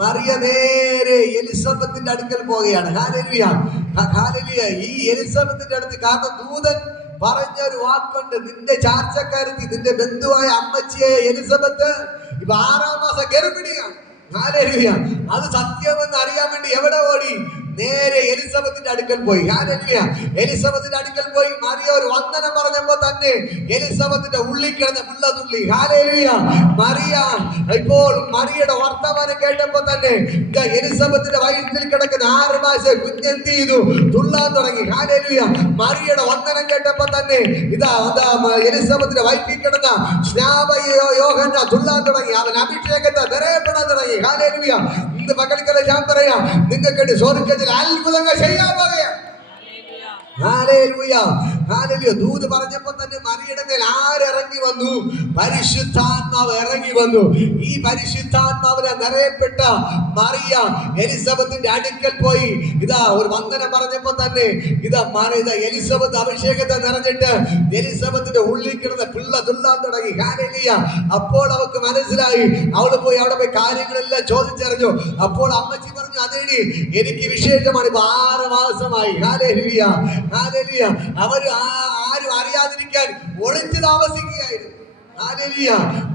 മറിയ നേരെ എലിസബത്തിന്റെ അടുക്കൽ പോകുകയാണ്. ഹല്ലേലൂയ. ഈ എലിസബത്തിന്റെ അടുത്ത്, കാരണം ദൂതൻ പറഞ്ഞൊരു വാക്കുണ്ട്, നിന്റെ ചാർച്ചക്കാരത്തി, നിന്റെ ബന്ധുവായ അമ്മച്ചിയായ എലിസബത്ത് ഇപ്പൊ 6-ാം മാസം ഗർഭിണിയാണ്. ഹല്ലേലൂയ. അത് സത്യമെന്ന് അറിയാൻ വേണ്ടി എവിടെ ഓടി? നേരെ എലിസബത്തിന്റെ അടുക്കൽ പോയി. ഹല്ലേലൂയ. എലിസബത്തിന്റെ അടുക്കൽ പോയി മറിയ ഒരു വന്ദനം പറഞ്ഞപ്പോ തന്നെ എലിസബത്തിന്റെ ഉള്ളിൽ കിടന്ന പിള്ളതുള്ളി. ഹല്ലേലൂയ. മറിയ ഇപ്പോൾ മറിയയുടെ വർത്തമാനം കേട്ടപ്പോ തന്നെ എലിസബത്തിന്റെ വയറ്റിൽ കിടക്കുന്ന 6 മാസ കുഞ്ഞെന്ത് ചെയ്തു? തുള്ളാൻ തുടങ്ങി. ഹല്ലേലൂയ. മറിയയുടെ വന്ദനം കേട്ടപ്പോ തന്നെ എലിസബത്തിന്റെ വയറ്റിൽ കിടന്ന യോഹന്നാൻ തുള്ളാൻ തുടങ്ങി. അവൻ അഭിഷേകത്തെ നിറയപ്പെടാൻ തുടങ്ങി. ഹല്ലേലൂയ. ഇന്ന് പകൽക്കാലം ഞാൻ പറയാം, നിങ്ങൾക്ക് സ്വർഗ്ഗത്തിൽ അത്ഭുതങ്ങൾ ചെയ്യാൻ പോകുകയാണ്. ഹല്ലേലൂയ. ഹല്ലേലൂയ. ദൂത് പറഞ്ഞപ്പോൾ തന്നെ മറിയയുടെ മേൽ ആരിറങ്ങി വന്നു? പരിശുദ്ധാത്മാവ് ഇറങ്ങി വന്നു. ഈ പരിശുദ്ധാത്മാവിനെ നിറയപ്പെട്ട മറിയ എലിസബത്തിന്റെ അടുക്കൽ പോയി ഒരു വന്ദനം പറഞ്ഞപ്പോ തന്നെ എലിസബത്ത് അഭിഷേകത്തെ നിറഞ്ഞിട്ട് എലിസബത്തിന്റെ ഉള്ളിൽ കിടന്ന പിള്ള തുള്ളാൻ തുടങ്ങി. ഹല്ലേലൂയ. അപ്പോൾ അവൾക്ക് മനസ്സിലായി. അവള് പോയി അവിടെ പോയി കാര്യങ്ങളെല്ലാം ചോദിച്ചറിഞ്ഞു. അപ്പോൾ അമ്മച്ചി പറഞ്ഞു, അതേടി എനിക്ക് വിശേഷമാണ്, ഇപ്പൊ 6 മാസമായി. ഹല്ലേലൂയ. ഹല്ലേലൂയ. അവര് ആരും അറിയാതിരിക്കാൻ ഒളിച്ചു താമസിക്കുകയായിരുന്നു. ഹല്ലേലൂയ.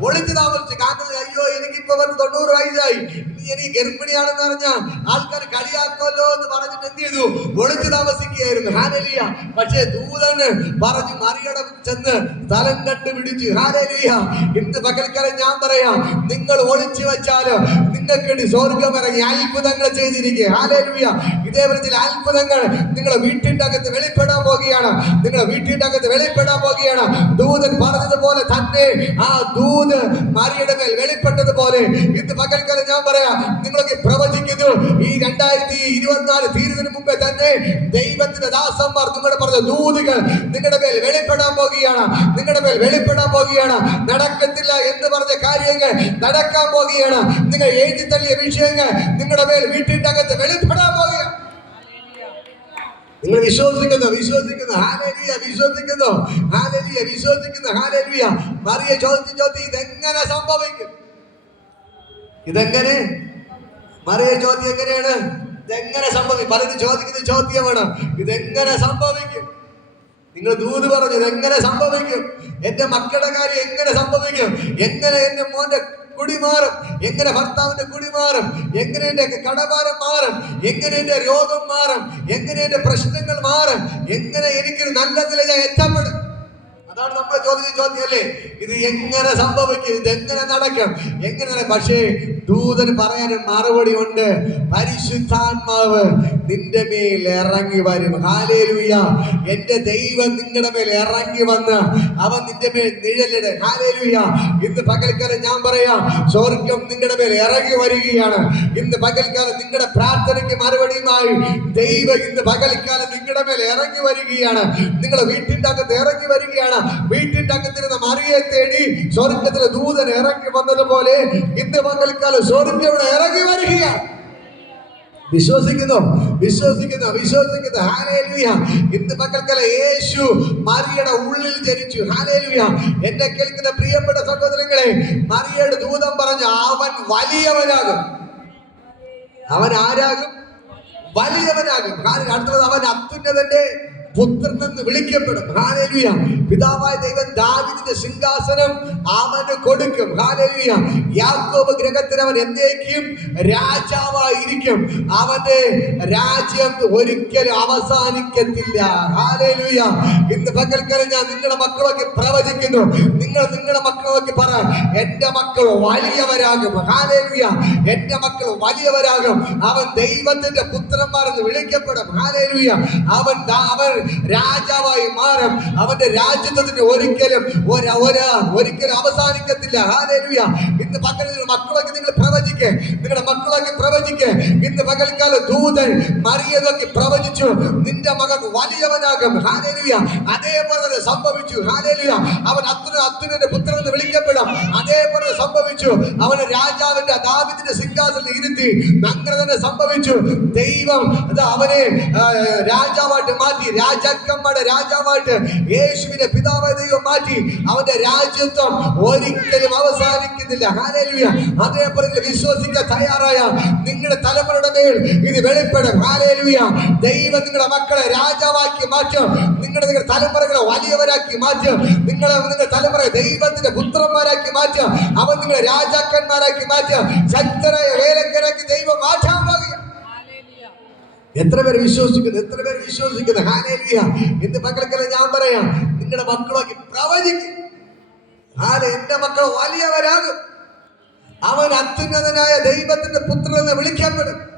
ഒളിച്ചു താമസിച്ചു. കാരണം അയ്യോ എനിക്കിപ്പോ 90 വയസ്സായി, ഇനി എനിക്ക് ഗർഭിണിയാണെന്ന് പറഞ്ഞാൽ ആൾക്കാർ കളിയാക്കുമല്ലോ എന്ന് പറഞ്ഞിട്ട് എന്ത് ചെയ്തു? ഒളിച്ചു താമസിക്കുകയായിരുന്നു. ഹല്ലേലൂയ. പക്ഷേ ദൂതന് പറഞ്ഞു മറിയയുടെ ചെന്ന് സ്ഥലം കണ്ടുപിടിച്ചു. ഹല്ലേലൂയ. ഇന്ന് പകൽക്കാലം ഞാൻ പറയാം, നിങ്ങൾ ഒളിച്ചു വെച്ചാലോ നിങ്ങൾക്ക് സ്വർഗ്ഗം ഇറങ്ങി അത്ഭുതങ്ങൾ ചെയ്തിരിക്കുക. ഹല്ലേലൂയ. ഇതേപോലെ ചില അത്ഭുതങ്ങൾ നിങ്ങളുടെ വീട്ടിന്റെ അകത്ത് വെളിപ്പെടാൻ പോകുകയാണ്. നിങ്ങളുടെ വീട്ടിന്റെ അകത്ത് വെളിപ്പെടാൻ പോകുകയാണ്. ദൂതൻ പറഞ്ഞതുപോലെ തന്നെ ആ ദൂത് മറിയയുടെ മേൽ വെളിപ്പെട്ടതുപോലെ ഇന്ന് പകൽക്കാലം ഞാൻ പറയാം, നിങ്ങളൊക്കെ പ്രവചിക്കുന്നു ഈ 2024 തീരുന്നതിന് മുമ്പേ തന്നെ ദൈവത്തിന്റെ ദാസന്മാർ നിങ്ങളുടെ പറഞ്ഞ ദൂതുകൾ നിങ്ങളുടെ മേൽ വെളിപ്പെടാൻ പോകുകയാണ്. നിങ്ങളുടെ മേൽ വെളിപ്പെടാൻ പോകുകയാണ്. നടക്കത്തില്ല എന്ന് പറഞ്ഞ കാര്യങ്ങൾ നടക്കാൻ പോകുകയാണ്. നിങ്ങൾ എഴുതി തള്ളിയ വിഷയങ്ങൾ നിങ്ങളുടെ മേൽ വീട്ടിന്റെ അകത്ത് വെളിപ്പെടാൻ പോകുകയാണ്. നിങ്ങൾ വിശ്വസിക്കുന്നു. ഹല്ലേലൂയ. വിശ്വസിക്കുന്നു. ഹല്ലേലൂയ. വിശ്വസിക്കുന്നു. ഹല്ലേലൂയ. മറിയ ചോദിച്ചു, ഇതെങ്ങനെ സംഭവിക്കും? ഇതെങ്ങനെ? മറിയ ചോദ്യം എങ്ങനെയാണ്? ഇതെങ്ങനെ സംഭവിക്കും? പലരും ചോദിക്കുന്ന ചോദ്യമാണ്, ഇതെങ്ങനെ സംഭവിക്കും? നിങ്ങൾ ദൂത് പറഞ്ഞു, ഇതെങ്ങനെ സംഭവിക്കും? എന്റെ മക്കളുടെ കാര്യം എങ്ങനെ സംഭവിക്കും? എങ്ങനെ എന്റെ മോന്റെ കുടി മാറും? എങ്ങനെ ഭർത്താവിന്റെ കുടി മാറും? എങ്ങനെ എന്റെ കടഭാരം മാറും? എങ്ങനെ എന്റെ രോഗം മാറും? എങ്ങനെ എന്റെ പ്രശ്നങ്ങൾ മാറും? എങ്ങനെ എനിക്കൊരു നല്ല നില എത്തപ്പെടും? അതാണ് നമ്മൾ ചോദിച്ച ചോദ്യം അല്ലേ? ഇത് എങ്ങനെ സംഭവിക്കും? ഇത് എങ്ങനെ നടക്കും? എങ്ങനെ? പക്ഷേ ദൂതന് പറയാനും മറുപടി ഉണ്ട്. പരിശുദ്ധാത്മാവ് നിന്റെ മേൽ ഇറങ്ങി വരും. ഹല്ലേലൂയ. എന്റെ ദൈവം നിങ്ങളുടെ മേൽ ഇറങ്ങി വന്ന് അവൻ നിന്റെ മേൽ നിഴലിട്. ഹല്ലേലൂയ. ഇന്ന് പകൽക്കാലം ഞാൻ പറയാം, സ്വർഗ്ഗം നിങ്ങളുടെ മേൽ ഇറങ്ങി വരികയാണ്. ഇന്ന് പകൽക്കാലം നിങ്ങളുടെ പ്രാർത്ഥനയ്ക്ക് മറുപടിയുമായി ദൈവം ഇന്ന് പകൽക്കാലം നിങ്ങളുടെ മേൽ ഇറങ്ങി വരികയാണ്. നിങ്ങളുടെ വീട്ടിന്റെ അകത്ത് ഇറങ്ങി വരികയാണ്. വീട്ടിന്റെ അകത്തിരുന്ന മറിയെ തേടി സ്വർഗ്ഗത്തിലെ ദൂതൻ ഇറങ്ങി വന്നതുപോലെ ഇന്ന് പകൽക്കാലം സ്വർഗ്ഗം ഇവിടെ ഇറങ്ങി വരികയാണ്. വിശ്വസിക്കുന്നു. ഹല്ലേലൂയ. ഇന്ന് പകൽക്കാലം യേശു മറിയയുടെ ഉള്ളിൽ ജനിച്ചു. ഹല്ലേലൂയ. എന്നെ കേൾക്കുന്ന പ്രിയപ്പെട്ട സഹോദരങ്ങളെ, മറിയയുടെ ദൂതൻ പറഞ്ഞു, അവൻ വലിയവനാകും. അവൻ ആരാകും? വലിയവനാകും. അടുത്തത് അവൻ അത്യുന്നതന്റെ പുത്രൻ എന്ന് വിളിക്കപ്പെടും. ഹല്ലേലൂയ. പിതാവായ ദൈവം ദാവീദിന്റെ സിംഹാസനം അവന് കൊടുക്കും. ഹല്ലേലൂയ. യാക്കോബ് ഗൃഹത്തിൽ അവൻ എന്നേക്കും രാജാവായിരിക്കും. അവന്റെ രാജ്യം ഒരിക്കലും അവസാനിക്കത്തില്ല. ഹല്ലേലൂയ. ഇന്ന് പകൽക്കാലം ഞാൻ നിങ്ങളുടെ മക്കളൊക്കെ പ്രവചിക്കുന്നു. നിങ്ങളുടെ മക്കളൊക്കെ പറ, എന്റെ മക്കൾ വലിയവരാകും. ഹല്ലേലൂയ. എന്റെ മക്കൾ വലിയവരാകും. അവൻ ദൈവത്തിന്റെ പുത്രന്മാരെന്ന് വിളിക്കപ്പെടും. ഹല്ലേലൂയ. അവൻ രാജാവായി മാറും. അവന്റെ രാജ്യത്വത്തിന് ഒരിക്കലും അവസാനിക്കത്തില്ല. ഹല്ലേലൂയ. ഇന്ന് പകൽ മക്കളൊക്കെ നിങ്ങൾ പ്രവചിക്കേ, നിങ്ങളുടെ മക്കളൊക്കെ പ്രവചിക്കേ. ഇന്ന് പകൽക്കാലം ദൂതൻ മറിയതൊക്കെ പ്രവചിച്ചു, നിന്റെ മകൻ വലിയവനാകും. ഹല്ലേലൂയ. അതേപോലെ സംഭവിച്ചു. ഹല്ലേലൂയ. അവൻ അത്യുന്നതന്റെ പുത്രൻ എന്ന് വിളിക്കപ്പെടാം. അതേപോലെ സംഭവിച്ചു. അവന് രാജാവിന്റെ ദാവീദിന്റെ സിംഹാസനത്തിൽ ഇരുത്തി. അങ്ങനെ തന്നെ സംഭവിച്ചു. ദൈവം അവനെ രാജാവായിട്ട് മാറ്റി. രാജാക്കന്മാരുടെ രാജാവായിട്ട് യേശുവിനെ പിതാവായ ദൈവം മാറ്റി. അവന്റെ രാജ്യത്വം ഒരിക്കലും അവസാനിക്കുന്നില്ല. ഹല്ലേലൂയ. അതേപോലെ വിശ്വസിക്കാൻ തയ്യാറായ നിങ്ങളുടെ തലമുറയുടെ മേൽ ഇത് വെളിപ്പെടും. ഹല്ലേലൂയ. ദൈവം നിങ്ങളുടെ മക്കളെ രാജാവാക്കി മാറ്റും. നിങ്ങളുടെ തലമുറകളെ വലിയവരാക്കി മാറ്റും. നിങ്ങളുടെ തലമുറ ദൈവത്തിന്റെ പുത്രന്മാരാക്കി മാറ്റും. അവൻ നിങ്ങളെ രാജാക്കന്മാരാക്കി മാറ്റും. ശക്തരായ വേലക്കാരാക്കി ദൈവം മാറ്റാൻ പോകുക. എത്ര പേര് വിശ്വസിക്കുന്നു? എത്ര പേര് വിശ്വസിക്കുന്നു? ഹല്ലേലൂയ. ഇന്ന് പകൽക്കാലം ഞാൻ പറയാം, നിങ്ങളുടെ മക്കളൊക്കെ പ്രവചിക്കും. എന്റെ മക്കൾ വലിയവരാകും. അവൻ അത്യുന്നതനായ ദൈവത്തിന്റെ പുത്രൻ എന്ന് വിളിക്കപ്പെടും.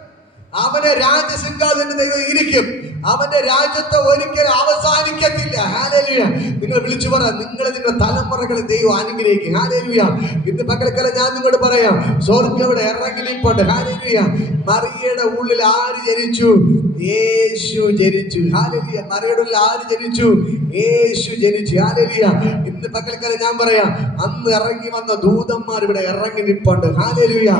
അവനെ രാജസിംഹാസനത്തിൽ ദൈവം ഇരിക്കും. അവന്റെ രാജ്യത്തെ ഒരിക്കലും അവസാനിക്കത്തില്ല. ഹല്ലേലൂയ. നിങ്ങൾ വിളിച്ചു പറ, നിങ്ങളുടെ തലമുറകളെ ദൈവം അനുഗ്രഹിക്കും. ഹല്ലേലൂയ. ഇന്ന് പകൽക്കാലം ഞാൻ നിങ്ങളോട് പറയാം, സ്വർഗ്ഗം ഇവിടെ ഇറങ്ങി നിൽപ്പുണ്ട്. ഹല്ലേലൂയ. മറിയയുടെ ഉള്ളിൽ ആര് ജനിച്ചു? യേശു ജനിച്ചു. ഹല്ലേലൂയ. മറിയയുടെ ഉള്ളിൽ ആര് ജനിച്ചു? യേശു ജനിച്ചു. ഹല്ലേലൂയ. ഇന്ന് പകൽക്കാലം ഞാൻ പറയാം, അന്ന് ഇറങ്ങി വന്ന ദൂതന്മാർ ഇവിടെ ഇറങ്ങി നിൽപ്പുണ്ട്. ഹല്ലേലൂയ.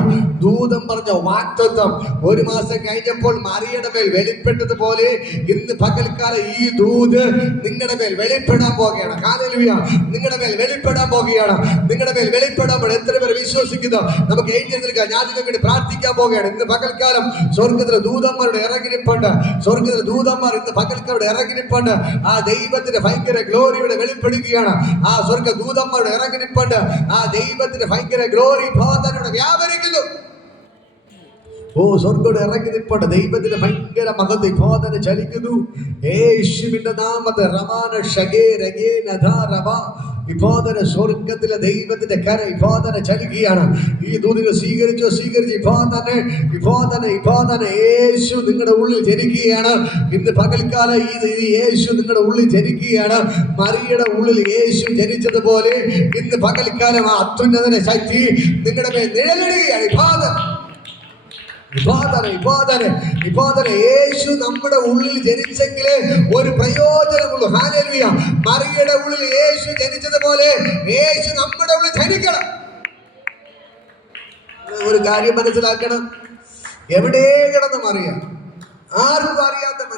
ദൂതൻ പറഞ്ഞ വാഗ്ദത്തം ഒരു മാസം കഴിഞ്ഞപ്പോൾ മറിയയുടെ മേൽ വെളിപ്പെട്ടതുപോലെ ഇന്ന് പകൽക്കാലം ഈ ദൂത് നിങ്ങളുടെ മേൽ വെളിപ്പെടാൻ പോകുകയാണ്. ഹല്ലേലൂയ. നിങ്ങളുടെ മേൽ വെളിപ്പെടാൻ പോകുകയാണ്. നിങ്ങളുടെ മേൽ വെളിപ്പെടാൻ എത്ര പേർ വിശ്വസിക്കുന്നു? നമുക്ക് എഴുന്നേൽക്കാം. ഞാൻ നിങ്ങൾക്ക് വേണ്ടി പ്രാർത്ഥിക്കാൻ പോകുകയാണ്. ഇന്ന് പകൽക്കാലം സ്വർഗ്ഗത്തിലെ ദൂതന്മാരുടെ ഇറങ്ങിനിപ്പുണ്ട്. സ്വർഗ്ഗത്തിലെ ദൂതന്മാർ ഇന്ന് പകൽക്കാരുടെ ഇറങ്ങിനിപ്പുണ്ട്. ആ ദൈവത്തിന്റെ ഭയങ്കര ഗ്ലോറിയുടെ വെളിപ്പെടുകയാണ്. ആ സ്വർഗ്ഗ ദൂതന്മാരുടെ ഇറങ്ങിനിപ്പുണ്ട്. ആ ദൈവത്തിന്റെ ഭയങ്കര ഗ്ലോറി ഭവനോട് വ്യാപരിക്കുന്നു. സ്വർഗ്ഗം ഇറങ്ങി നിൽപ്പുണ്ട്. ദൈവത്തിന്റെ ഭയങ്കര മഹത്വം ബോധന ചലിക്കുന്നു. യേശുവിന്റെ നാമത്തെ റമാന ഷഗേ രഗേ നധാരവ വിബോധന സ്വർഗത്തിലെ ദൈവത്തിന്റെ കര വിബോധന ചലിക്കുകയാണ്. ഈ ദൂതിനെ സ്വീകരിച്ചു. വിബോധന യേശു നിങ്ങളുടെ ഉള്ളിൽ ജനിക്കുകയാണ്. ഇന്ന് പകൽക്കാലം ഈ യേശു നിങ്ങളുടെ ഉള്ളിൽ ജനിക്കുകയാണ്. മറിയയുടെ ഉള്ളിൽ യേശു ജനിച്ചതുപോലെ ഇന്ന് പകൽക്കാലം ആ അത്യുന്നതന ശക്തി നിങ്ങളുടെ മേൽ നിഴലിടുകയാണ്. യേശു നമ്മുടെ ഉള്ളിൽ ജനിച്ചെങ്കിലേ ഒരു പ്രയോജനമുള്ളൂ. ഹല്ലേലൂയ. മറിയയുടെ ഉള്ളിൽ യേശു ജനിച്ചതുപോലെ യേശു നമ്മുടെ ഉള്ളിൽ ജനിക്കണം. ഒരു കാര്യം മനസ്സിലാക്കണം, എവിടെ കിടന്ന് മറിയ, ആർക്കും അറിയാത്ത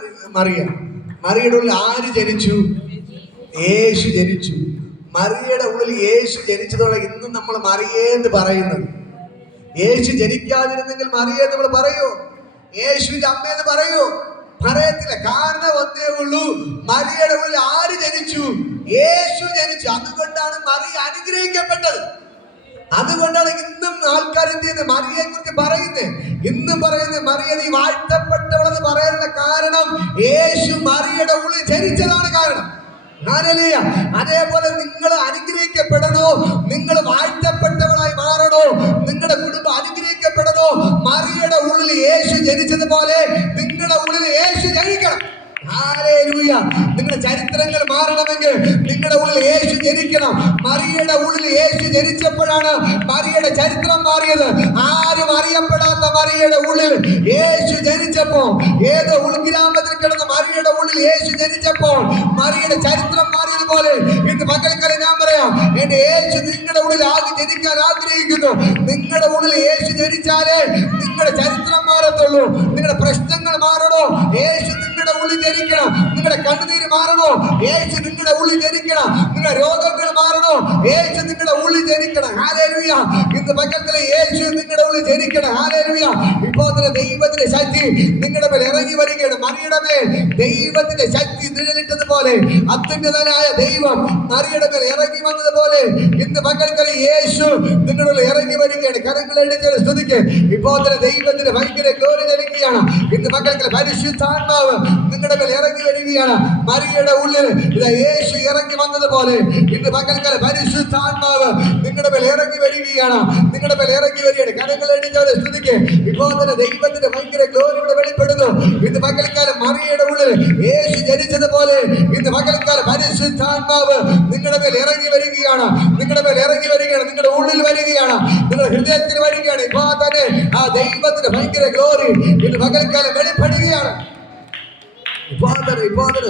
മറിയയുടെ ഉള്ളിൽ ആര് ജനിച്ചു? യേശു ജനിച്ചു. മറിയയുടെ ഉള്ളിൽ യേശു ജനിച്ചതോടെ ഇന്നും നമ്മൾ മറിയേന്ന് പറയുന്നത്. യേശു ജനിക്കാതിരുന്നെങ്കിൽ മറിയ നമ്മൾ പറയൂ, യേശുവിന്റെ അമ്മയെന്ന് പറയൂ? പറയത്തില്ല. കാരണം ഒന്നേ ഉള്ളൂ, മറിയയുടെ ഉള്ളിൽ ആര് ജനിച്ചു? യേശു ജനിച്ചു. അതുകൊണ്ടാണ് മറിയ അനുഗ്രഹിക്കപ്പെട്ടത്. അതുകൊണ്ടാണ് ഇന്നും ആൾക്കാർ എന്ത് ചെയ്യുന്നത്? മറിയയെ കുറിച്ച് പറയുന്നത്. ഇന്നും പറയുന്നത് മറിയ നീ വാഴ്ത്തപ്പെട്ടവളെന്ന് പറയാനുള്ള കാരണം യേശു മറിയയുടെ ഉള്ളിൽ ജനിച്ചതാണ് കാരണം. ഹല്ലേലൂയ. അതേപോലെ നിങ്ങൾ അനുഗ്രഹിക്കപ്പെടണോ, നിങ്ങൾ വാഴ്ത്തപ്പെട്ടവളായി മാറണോ, നിങ്ങളുടെ കുടുംബം അനുഗ്രഹിക്കപ്പെടണോ, മറിയയുടെ ഉള്ളിൽ യേശു ജനിച്ചതുപോലെ നിങ്ങളുടെ ഉള്ളിൽ യേശു ജനിക്കണം. ഹല്ലേലൂയ. നിങ്ങളുടെ ചരിത്രങ്ങൾ മാറണമെങ്കിൽ നിങ്ങളുടെ ഉള്ളിൽ യേശു ജനിക്കണം. മറിയയുടെ ഉള്ളിൽ യേശു ജനിച്ചപ്പോഴാണ് മറിയയുടെ ചരിത്രം മാറിയത്. ആരും അറിയപ്പെടാത്ത മറിയയുടെ ഉള്ളിൽ യേശു ജനിച്ചപ്പോൾ, ഏതോ ഉൾഗ്രാമത്തിൽ കിടന്ന മറിയയുടെ ഉള്ളിൽ യേശു ജനിച്ചപ്പോൾ മറിയയുടെ ചരിത്രം മാറിയതുപോലെ ഇന്ന് പകൽക്കാലം ഞാൻ പറയാം, എന്റെ യേശു നിങ്ങളുടെ ഉള്ളിൽ ജനിക്കാൻ ആഗ്രഹിക്കുന്നു. നിങ്ങളുടെ ഉള്ളിൽ യേശു ജനിച്ചാലേ നിങ്ങളുടെ ചരിത്രം മാറത്തുള്ളൂ. നിങ്ങളുടെ പ്രശ്നങ്ങൾ മാറണോ, യേശു നിങ്ങളുടെ ഉള്ളിൽ ജനിക്കണം. നിങ്ങളുടെ കണ്ണുനീര് മാറണോ, യേശു നിങ്ങളുടെ ഉള്ളിൽ ജനിക്കണം. നിങ്ങളുടെ രോഗങ്ങൾ മാറണോ, യേശു നിങ്ങളുടെ ഉള്ളിൽ ജനിക്കണം. ഹല്ലേലൂയ. ഇന്ന് പകൽക്കാലം യേശു നിങ്ങളുടെ ഉള്ളിൽ ജനിക്കണം. ഹല്ലേലൂയ. ഇപ്പോൾ തന്നെ ദൈവത്തിന്റെ ശക്തി നിങ്ങളുടെ മേൽ ഇറങ്ങി വരികയാണ്. മറിയയുടെ മേൽ ദൈവത്തിന്റെ ശക്തി നിഴലിട്ടതുപോലെ അത്യുന്നതനായ ദൈവം മറിയയുടെ മേൽ ഇറങ്ങി വന്നതുപോലെ ഇന്ന് പകൽക്കാലം യേശു നിങ്ങളുടെ ഇറങ്ങി വരികയാണ്. കരങ്ങളെടുത്ത് സ്തുതിക്ക്. ഇപ്പോൾ തന്നെ ദൈവത്തിന്റെ ഭയങ്കര ഗ്ലോറി നൽകുകയാണ്. ഇന്ന് പകൽക്കാലം പരിശുദ്ധാത്മാവ് നിങ്ങളുടെ മേൽ ഇറങ്ങി വരികയാണ്. മറിയയുടെ ഉള്ളിൽ യേശു ഇറങ്ങി വന്നതുപോലെ ഇന്ന് പകൽക്കാലം പരിശുദ്ധാത്മാവ് നിങ്ങളുടെ മേൽ ഇറങ്ങി വരികയാണ്. നിങ്ങളുടെ മേൽ ഇറങ്ങി വരികയാണ്. കരങ്ങളെടുത്ത് സ്തുതിക്ക്. ഇപ്പോൾ തന്നെ ദൈവത്തിന്റെ ഭയങ്കര ഗ്ലോറി ഇവിടെ വെളിപ്പെടുന്നു. ഇന്ന് പകൽക്കാലം മറിയയുടെ ഉള്ളിൽ യേശു ജനിച്ചതുപോലെ ഇന്ന് പകൽക്കാലം പരിശുദ്ധാത്മാവ് നിങ്ങളുടെ മേൽ ഇറങ്ങി വരികയാണ്. നിങ്ങളുടെ മേൽ ഇറങ്ങി വരികയാണ്. നിങ്ങളുടെ ഉള്ളിൽ വരികയാണ്. നിങ്ങളുടെ ഹൃദയത്തിൽ വരികയാണ്. ഇപ്പോൾ തന്നെ ആ ദൈവത്തിന്റെ ഭയങ്കര ഗ്ലോറി ഇന്ന് പകൽക്കാലം വെളിപ്പെടുകയാണ്.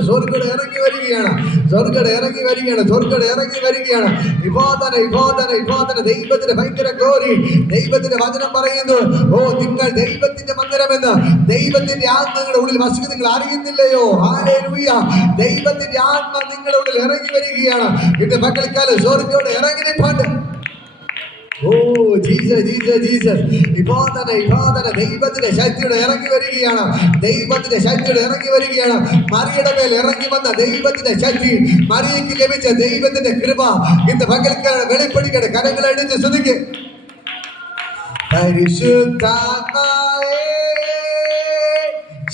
സ്വർഗ്ഗം ഇറങ്ങി വരികയാണ്. സ്വർഗ്ഗം ഇറങ്ങി വരികയാണ്. സ്വർഗ്ഗം ഇറങ്ങി വരികയാണ്. ദൈവത്തിന്റെ ഭയങ്കര ഗ്ലോറി. ദൈവത്തിന്റെ വചനം പറയുന്നു, നിങ്ങൾ ദൈവത്തിന്റെ മന്ദിരമെന്ന്. ദൈവത്തിന്റെ ആത്മ നിങ്ങളുടെ ഉള്ളിൽ വസിക്കുന്നത് നിങ്ങൾ അറിയുന്നില്ലയോ? ഹല്ലേലൂയ. ദൈവത്തിന്റെ ആത്മ നിങ്ങളുടെ ഉള്ളിൽ ഇറങ്ങി വരികയാണ്. ഇന്ന് പകൽക്കാലം സ്വർഗ്ഗം ഇറങ്ങി നിൽപ്പുണ്ട്. Oh Jesus Jesus Jesus. ഇപ്പോതന ദൈവത്തിന്റെ ശക്തിയുടെ ഇറങ്ങി വരികയാണ്. ദൈവത്തിന്റെ ശക്തിയുടെ ഇറങ്ങി വരികയാണ്. മറിയുടെ മേൽ ഇറങ്ങി വന്ന ദൈവത്തിന്റെ ശക്തി, മറിയയ്ക്ക് ലഭിച്ച ദൈവത്തിന്റെ കൃപ ഇന്ന് പകൽക്കാണ് വെളിപ്പെടുകയാണ്. കരങ്ങളെടുത്ത് സ്തുതിക്ക്. പരിശുദ്ധാത്മാവേ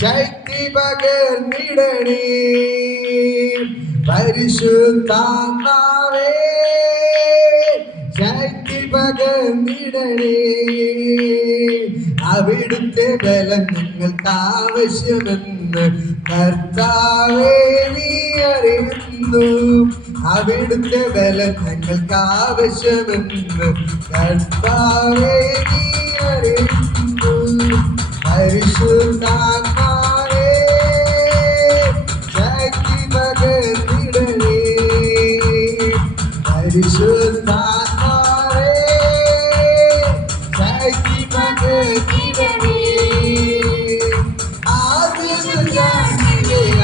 ശക്തി പകർന്നിടണേ. പരിശുദ്ധാത്മാവേ ശക്തി പകർന്നിടണേ. അവിടുത്തെ ബലം ഞങ്ങൾക്ക് ആവശ്യമെന്ന് കർത്താവേ നീ അറിയുന്നു. അവിടുത്തെ ബലം ഞങ്ങൾക്ക് ആവശ്യമെന്ന് കർത്താവേ നീ അറിയുന്നു. പരിശുദ്ധാത്മാവേ ശക്തി പകർന്നിടണേ. പരിശുദ്ധാത്മാവേ ശക്തി പകർന്നിടണേ. ആദ്യത്തെ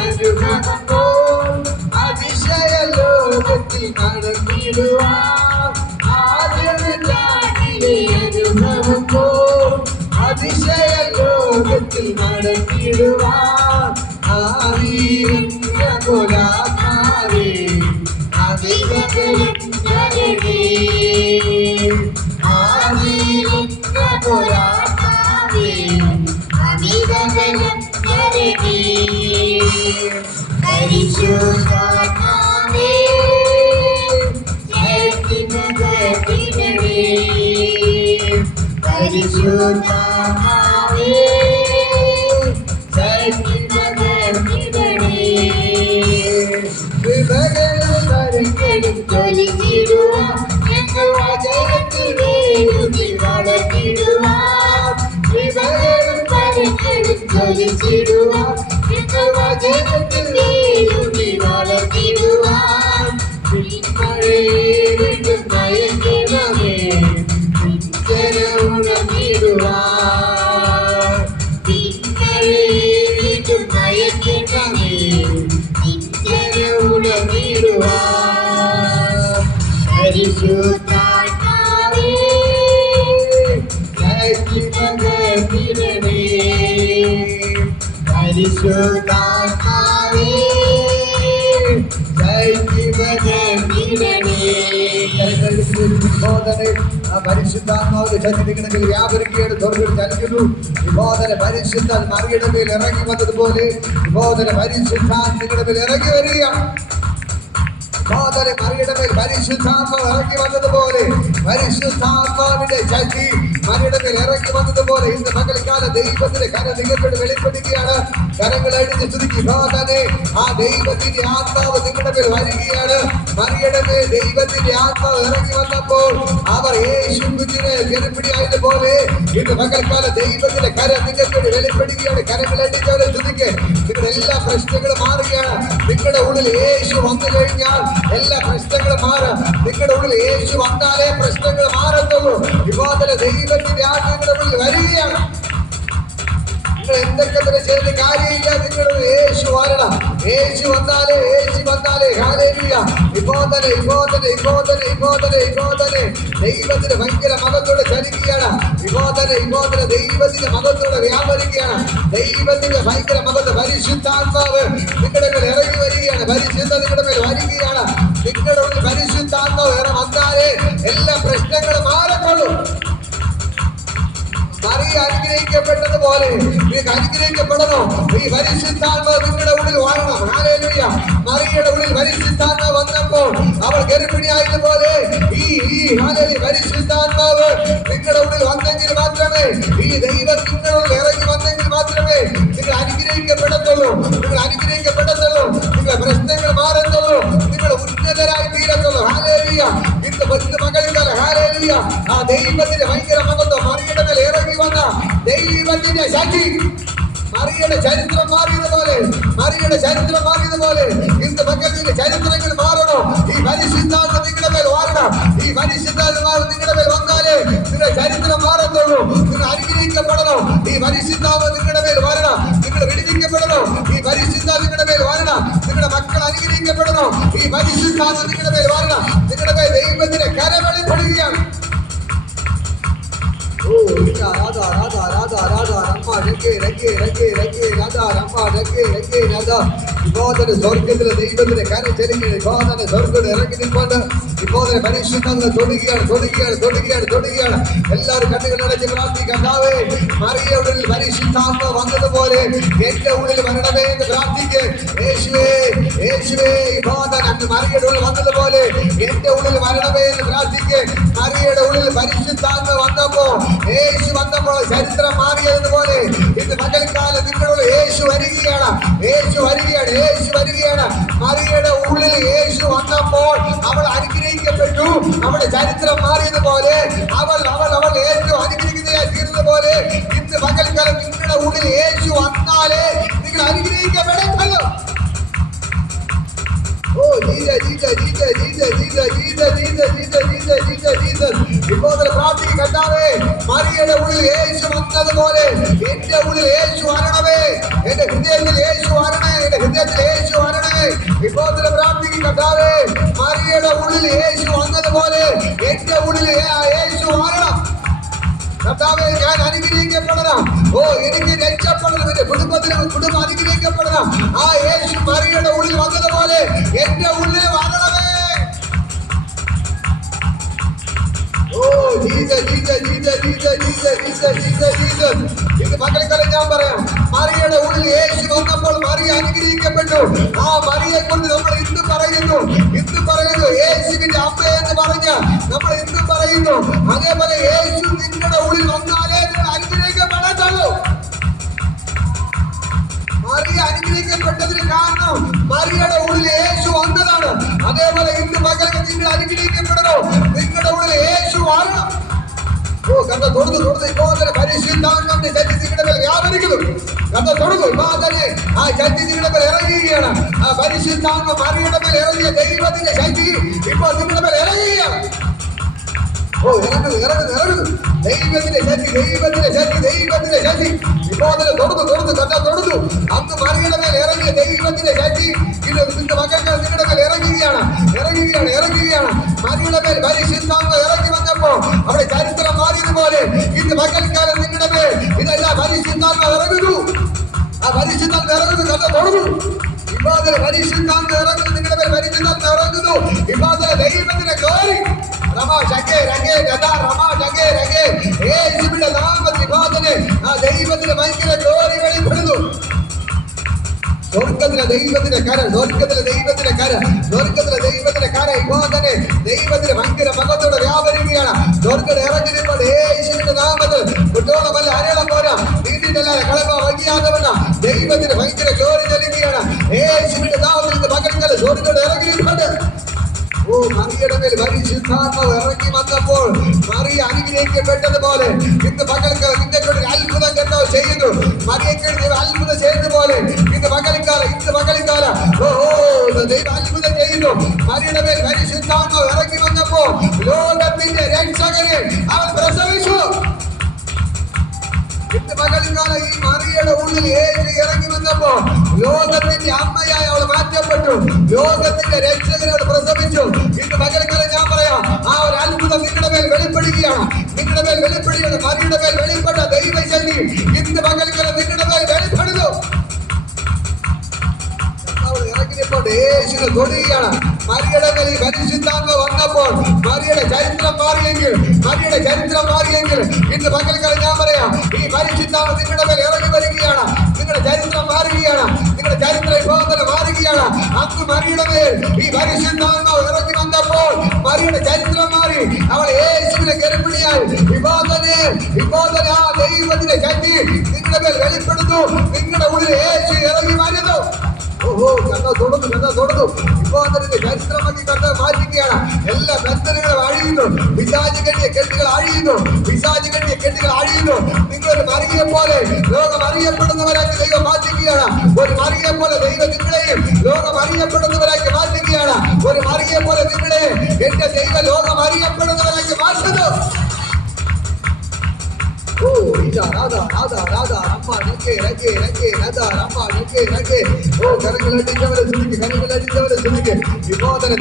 അനുഭവപ്പോൾ അതിശയ ലോകത്തിൽ നടന്നിടുവാൻ. ആദ്യത്തെ അനുഭവപ്പോൾ അതിശയ ലോകത്തിൽ നടന്നിടുവാൻ. ആവീരംഗോലാത്മാവേ അവികലം തരണേ. ആവീരംഗോലാത്മാവേ അവികലം തരണേ. പരിശുദ്ധാത്മാവേ ശക്തി പകർന്നിടണേ. പരിശുദ്ധാത്മാവേ ശക്തി പകർന്നിടണേ. കൃപകളും വരങ്ങളും ജ്വലിച്ചിടുവാൻ ഞങ്ങൾ വചനത്തിൽ വേരുതി വളർന്നിടുവാൻ. കൃപകളും വരങ്ങളും ജ്വലിച്ചിടുവാൻ ഞങ്ങൾ വചനത്തിൽ വേരുതി വളർന്നിടുവാൻ. പിന്മഴയെ വീണ്ടും നയിക്കണമേ ഉണർന്നിടുവാൻ. പിന്മഴയെ വീണ്ടും നയിക്കണമേ ഉണർന്നിടുവാൻ. പരിശുദ്ധാത്മാവേ ശക്തി പകർന്നിടണേ. പരിശുദ്ധാത്മാവേ ശക്തി പകർന്നിടണേ. പരിശുദ്ധാത്മാവിന്റെ ശക്തി നിങ്ങളുടെ വ്യാപരിക്കുകയാണ്. തുറന്നു ചലിക്കുന്നു. വിബോധന പരിശുദ്ധ മറിയുടെ മേൽ ഇറങ്ങി വന്നതുപോലെ വിബോധന പരിശുദ്ധാൻ നിങ്ങളുടെ മേൽ ഇറങ്ങി വരികയാണ്. മറിയുടെ മേൽ പരിശുദ്ധാത്മാവ് ഇറങ്ങി വന്നതുപോലെ പരിശുദ്ധാത്മാവിന്റെ ശക്തി മറിയുടെ മേൽ ഇറങ്ങി വന്നതുപോലെ ഇന്ന് പകൽക്കാല ദൈവത്തിന്റെ കരം നിങ്ങൾക്ക് വെളിപ്പെടുകയാണ്. കരങ്ങൾ അടിച്ച് ചുരുക്കി ആ ദൈവത്തിന്റെ ആത്മാവ് നിങ്ങളുടെ മേൽ വരികയാണ്. മറിയുടെ മേൽ ദൈവത്തിന്റെ ആത്മാവ് ഇറങ്ങി വന്നപ്പോൾ അവർ യേശു കുഞ്ഞിനെ ഗർഭിണിയായതുപോലെ ഇന്ന് പകൽക്കാല ദൈവത്തിന്റെ കരം നിങ്ങൾക്ക് വെളിപ്പെടുകയാണ്. കരങ്ങൾ അടിച്ചവരെ ചുരുക്കി നിങ്ങളുടെ എല്ലാ പ്രശ്നങ്ങളും മാറുകയാണ്. നിങ്ങളുടെ ഉള്ളിൽ യേശു വന്നു കഴിഞ്ഞാൽ എല്ലാ പ്രശ്നങ്ങളും മാറും. നിങ്ങളുടെ ഉള്ളിൽ യേശു വന്നാലേ പ്രശ്നങ്ങൾ മാറത്തുള്ളൂ. വിവാദന ദൈവത്തിന്റെ ആത്മാക്കളുടെ ഉള്ളിൽ വരികയാണ്. നിങ്ങൾ എന്തൊക്കെ തന്നെ ചെയ്ത് കാര്യമില്ല. നിങ്ങളുടെ യേശു വരണം. യേശു വന്നാലേ ഹല്ലേലൂയ. ദൈവത്തിന്റെ ഭയങ്കര മകത്തോടെ ചലിക്കുകയാണ്. ദൈവത്തിന്റെ മകത്തോടെ വ്യാപരിക്കുകയാണ്. ദൈവത്തിന്റെ ഭയങ്കര മകത്ത് പരിശുദ്ധാത്മാവ് നിങ്ങളുടെ മേൽ ഇറങ്ങി വരികയാണ്. പരിശുദ്ധ നിങ്ങളുടെ മേൽ വരികയാണ്. നിങ്ങളുടെ ഉള്ളിൽ പരിശുദ്ധാത്മാവ് വന്നാലേ എല്ലാ പ്രശ്നങ്ങളും മാറത്തുള്ളൂ. മറിയ അനുഗ്രഹിക്കപ്പെട്ടതുപോലെ നിങ്ങൾക്ക് അനുഗ്രഹിക്കപ്പെടണോ? ഈ പരിശുദ്ധാത്മാവ് നിങ്ങളുടെ ഉള്ളിൽ വാഴണം. ഹല്ലേലൂയ. മറിയയുടെ ഉള്ളിൽ പരിശുദ്ധാത്മാവ് വന്നപ്പോൾ അവൾ ഗർഭിണിയായതുപോലെ ഈ പരിശുദ്ധാത്മാവ് നിങ്ങളുടെ ഉള്ളിൽ വന്നെങ്കിൽ മാത്രമേ, ഈ ദൈവം നിങ്ങളുടെ ഉള്ളിൽ ഇറങ്ങി വന്നെങ്കിൽ മാത്രമേ നിങ്ങൾ അനുഗ്രഹിക്കപ്പെടത്തുള്ളൂ. നിങ്ങളുടെ പ്രശ്നങ്ങൾ മാറത്തുള്ളൂ. നിങ്ങൾ ഉന്നതരായി തീരത്തുള്ളൂ. ഹല്ലേലൂയ. ഇന്ന് മറ്റു മകളിൽ ഹല്ലേലൂയ. ആ ദൈവത്തിന്റെ ഭയങ്കര മകത്വം മറിയുടെ മേൽ ഇറങ്ങി വന്ന ദൈവത്തിന്റെ ശക്തി. മറിയുടെ ചരിത്രം മാറിയതുപോലെ ഇന്ന് മക്കളുടെ ചരിത്രങ്ങൾ മാറണോ? ഈ പരിശുദ്ധാത്മ നിങ്ങളുടെ മേൽ വാരണം. ഈ പരിശുദ്ധാത്മാവ് നിങ്ങളുടെ മേൽ വന്നാലേ നിങ്ങളുടെ ചരിത്രം മാറത്തുള്ളൂ. നിങ്ങൾ അനുഗ്രഹിക്കപ്പെടണം. ഈ പരിശുദ്ധാത്മ നിങ്ങളുടെ മേൽ വരണം. നിങ്ങൾ വിടുവിക്കപ്പെടണം. ഈ പരിശുദ്ധാത്മ നിങ്ങളുടെ മേൽ വരണം. നിങ്ങളുടെ മക്കൾ അനുഗ്രഹിക്കപ്പെടണം. ഈ പരിശുദ്ധാത്മ നിങ്ങളുടെ മേൽ വരണം. നിങ്ങളുടെ മേൽ ദൈവത്തിന്റെ കരം വെളിപ്പെടുകയാണ്. സ്വർഗത്തിലെ ദൈവത്തിന്റെ കരം ചെലുങ്ങി സ്വർഗം ഇറങ്ങി നിൽക്കൊണ്ട് ഇപ്പോൾ പരിശുദ്ധങ്ങൾ തൊടുകയാണ്. എല്ലാവരും കണ്ണുകൾ അടച്ച് പ്രാർത്ഥിക്കാവേ. മറിയയുടെ പരിശുദ്ധാത്മ വന്നതുപോലെ എന്റെ ഉള്ളിൽ വരണമേ എന്ന് പ്രാർത്ഥിക്ക്. യേശുവേ മറിയയുടെ ഉള്ളിൽ വന്നതുപോലെ എന്റെ ഉള്ളിൽ വരണമേ എന്ന് പ്രാർത്ഥിക്ക്. മറിയയുടെ ഉള്ളിൽ പരിശുദ്ധാത്മ വന്നപ്പോ യേശു വന്നപ്പോൾ ചരിത്രം മാറിയതുപോലെ ഇന്ന് പകൽക്കാലം നിങ്ങളുടെ യേശു വരികയാണ്. മറിയയുടെ ഉള്ളിൽ യേശു വന്നപ്പോൾ അവൾ അനുഗ്രഹിക്കപ്പെട്ടു. അവളുടെ ചരിത്രം മാറിയതുപോലെ അവൾ ഏറ്റവും അനുഗ്രഹിക്കുന്നതായി തീർന്നതുപോലെ ഇന്ന് പകൽക്കാലം നിങ്ങളുടെ ഉള്ളിൽ യേശു വന്നാലേ നിങ്ങൾ അനുഗ്രഹിക്കപ്പെടത്തുള്ളൂ. ഇപ്പോൾ പ്രാർത്ഥിക്ക് കർത്താവേ. മറിയയുടെ ഉള്ളിൽ യേശു വന്നതുപോലെ എന്റെ ഉള്ളിൽ യേശു വരണമേ. എന്റെ ഹൃദയത്തിൽ യേശു വരണമേ. ഇപ്പോൾ പ്രാർത്ഥിക്ക് കർത്താവേ. മറിയയുടെ ഉള്ളിൽ യേശു വന്നതുപോലെ എന്റെ ഉള്ളിൽ യേശു വരണം. കർത്താവേ, ഞാൻ അനുഗ്രഹിക്കപ്പെടണം. എനിക്ക് രക്ഷപ്പെടണം. എന്റെ കുടുംബം അനുഗ്രഹിക്കപ്പെടണം. ആ യേശു മറിയയുടെ ഉള്ളിൽ വന്നതുപോലെ എന്റെ ഉള്ളിൽ വരണമേ. ഇത് മകൾക്കാലം ഞാൻ പറയാം. മറിയയുടെ ഉള്ളിൽ യേശു വന്നപ്പോൾ മറിയ അനുഗ്രഹിക്കപ്പെട്ടു. ആ മറിയെ കൊണ്ട് നമ്മൾ ഇന്ന് പറയുന്നു യേശുവിന്റെ അമ്മയെന്ന് പറഞ്ഞ് നമ്മൾ ഇന്ന് പറയുന്നു. അതേപോലെ യേശു നിങ്ങളുടെ ഉള്ളിൽ വന്നാലേ നിങ്ങൾ അനുഗ്രഹിക്കപ്പെടത്തുള്ളൂ. മറിയ അനുഗ്രഹിക്കപ്പെട്ടതിന് കാരണം മറിയയുടെ ഉള്ളിൽ യേശു വന്നതാണ്. അതേപോലെ ഇന്ന് മകൾക്ക് നിങ്ങൾ അനുഗ്രഹിക്കപ്പെടണോ? നിങ്ങളുടെ ഉള്ളിൽ യേശു വരണം. കഥ തൊടുന്നു ഇപ്പോൾ തന്നെ പരിശുദ്ധാത്മാവിന്റെ ശക്തി നിങ്ങളുടെ മേൽ വ്യാപരിക്കുന്നു. കഥ തൊടുന്നു ഇപ്പോൾ തന്നെ ആ ശക്തി നിങ്ങളുടെ മേൽ ഇറങ്ങുകയാണ്. ആ പരിശുദ്ധാത്മ മറിയുടെ മേൽ ഇറങ്ങിയ ദൈവത്തിന്റെ ശക്തി ഇപ്പോൾ നിങ്ങളുടെ മേൽ ഇറങ്ങുകയാണ്. ഇറങ്ങുന്നു ദൈവത്തിന്റെ ശക്തി ഇപ്പോൾ തന്നെ തൊടുന്നു കഥ തൊടുന്നു. അന്ന് മറിയുടെ മേൽ ഇറങ്ങിയ ദൈവത്തിന്റെ ശക്തി ഇന്ന് മകൾക്ക് നിങ്ങളുടെ മേൽ ഇറങ്ങുകയാണ്. മറിയുടെ മേൽ പരിശുദ്ധാത്മ ഇറങ്ങി വന്നപ്പോ അവിടെ ചരിത്രം മാറിയതുപോലെ ഇന്ന് മകൾക്കാലം നിങ്ങളുടെ മേൽ ഇതെല്ലാം പരിശുദ്ധാത്മ ഇറങ്ങുന്നു. ആ പരിശുദ്ധാത്മ ഇറങ്ങുന്നു. കഥ തൊടുന്നു ഇപ്പോൾ പരിശുദ്ധാത്മ ഇറങ്ങുന്നു. നിങ്ങളുടെ മേൽ പരിശുദ്ധാത്മ ഇറങ്ങുന്നു. ഇപ്പോൾ ദൈവത്തിന്റെ ഗ്ലോറി യേശുവിന്റെ നാമത്തിൽ ആ ദൈവത്തിന്റെ ഭയങ്കര ഗ്ലോറി വെളിപ്പെടുന്നു. സ്വർഗത്തിലെ ദൈവത്തിന്റെ കര ഇപ്പോൾ തന്നെ ദൈവത്തിന്റെ ഭയങ്കര മകത്തോടെ വ്യാപരിക്കുകയാണ്. സ്വർഗം ഇറങ്ങിയപ്പോൾ യേശുവിന്റെ നാമത്തിൽ കുട്ടോളമല്ല അരളം പോരാ നീണ്ടിട്ടല്ല കളവ വഴിയാതവല്ല ദൈവത്തിന്റെ ഭയങ്കര ഗ്ലോറി നൽകുകയാണ്. യേശുവിന്റെ നാമത്തിൽ മകൾക്കല്ല സ്വർഗം ഇറങ്ങിയിട്ടുണ്ട്. മറിയുടെ മേൽ പരിശുദ്ധാത്മാവ് ഇറങ്ങി വന്നപ്പോൾ മറിയ അനുഗ്രഹിക്കപ്പെട്ടതുപോലെ ഇന്ന് മകൾക്ക് നിന്നെ കൊണ്ട് അത്ഭുതം കർത്താവ് ചെയ്യുന്നു. മറിയക്ക് അത്ഭുതം ചെയ്തതുപോലെ ഇന്ന് മകൾക്കാലം ദൈവം അത്ഭുതം ചെയ്യുന്നു. മറിയുടെ മേൽ പരിശുദ്ധാത്മാവ് ഇറങ്ങി വന്നപ്പോൾ ലോകത്തിന്റെ രക്ഷകനെ അവൻ പ്രസവിച്ചു. ഇന്ന് മകൾക്കാലം ഈ മറിയുടെ ഉള്ളിൽ ഇറങ്ങി വന്നപ്പോ ലോകത്തിന്റെ അമ്മയായി അവൾ മാറ്റപ്പെട്ടു. ലോകത്തിന്റെ രക്ഷകനെ അവൾ പ്രസവിച്ചു. ഇന്ന് മകൾക്കാലം ഞാൻ പറയാം, ആ ഒരു അത്ഭുതം നിങ്ങളുടെ മേൽ വെളിപ്പെടുകയാണ്. മറിയുടെ മേൽ വെളിപ്പെട്ട ദൈവശക്തി ഇന്ന് മകൾക്കാലം നിങ്ങളുടെ മേൽ വെളിപ്പെടുന്നു. ഇറങ്ങിയപ്പോൾ യേശുവിനെ തൊടുകയാണ്. മറിയുടെ മേൽ പരിശുദ്ധാത്മ വന്നപ്പോൾ മറിയുടെ ചരിത്രം മാറിയെങ്കിൽ ഇന്ന് മകൾക്കാലം ഞാൻ പറയാം, ഈ പരിശുദ്ധാത്മ നിങ്ങളുടെ മേൽ ഇറങ്ങി വരികയാണ്. നിങ്ങളുടെ ചരിത്രം മാറുകയാണ്. അന്ന് മറിയുടെ മേൽ ഈ പരിശുദ്ധാത്മാവ് ഇറങ്ങി വന്നപ്പോൾ മറിയുടെ ചരിത്രം മാറി. അവൾ യേശുവിനെ ഗർഭിണിയായി. ഇപ്പോൾ തന്നെ ആ ദൈവത്തിന്റെ ശക്തി നിങ്ങളുടെ മേൽ വെളിപ്പെടുന്നു. നിങ്ങളുടെ ഉള്ളിൽ യേശു ഇറങ്ങി വരുന്നു. തൊടുന്നു ഇപ്പോൾ തന്നെ ചരിത്രമാക്കി കണ്ട് മാറ്റുകയാണ്. എല്ലാ ബന്ധനങ്ങളും അഴിയുന്നു. പിശാച് കെട്ടിയ കെട്ടുകൾ അഴിയുന്നു. നിങ്ങളൊരു മറിയെ പോലെ ലോകം അറിയപ്പെടുന്നവരാക്കി ദൈവം മാറ്റുകയാണ്. ഒരു മറിയെ പോലെ ദൈവം നിങ്ങളെയും ലോകം അറിയപ്പെടുന്നവരാക്കി മാറ്റുകയാണ്. ഒരു മറിയെ പോലെ നിങ്ങളെ എന്റെ ദൈവ ലോകം അറിയപ്പെടുന്നവരാക്കി മാറ്റുന്നു.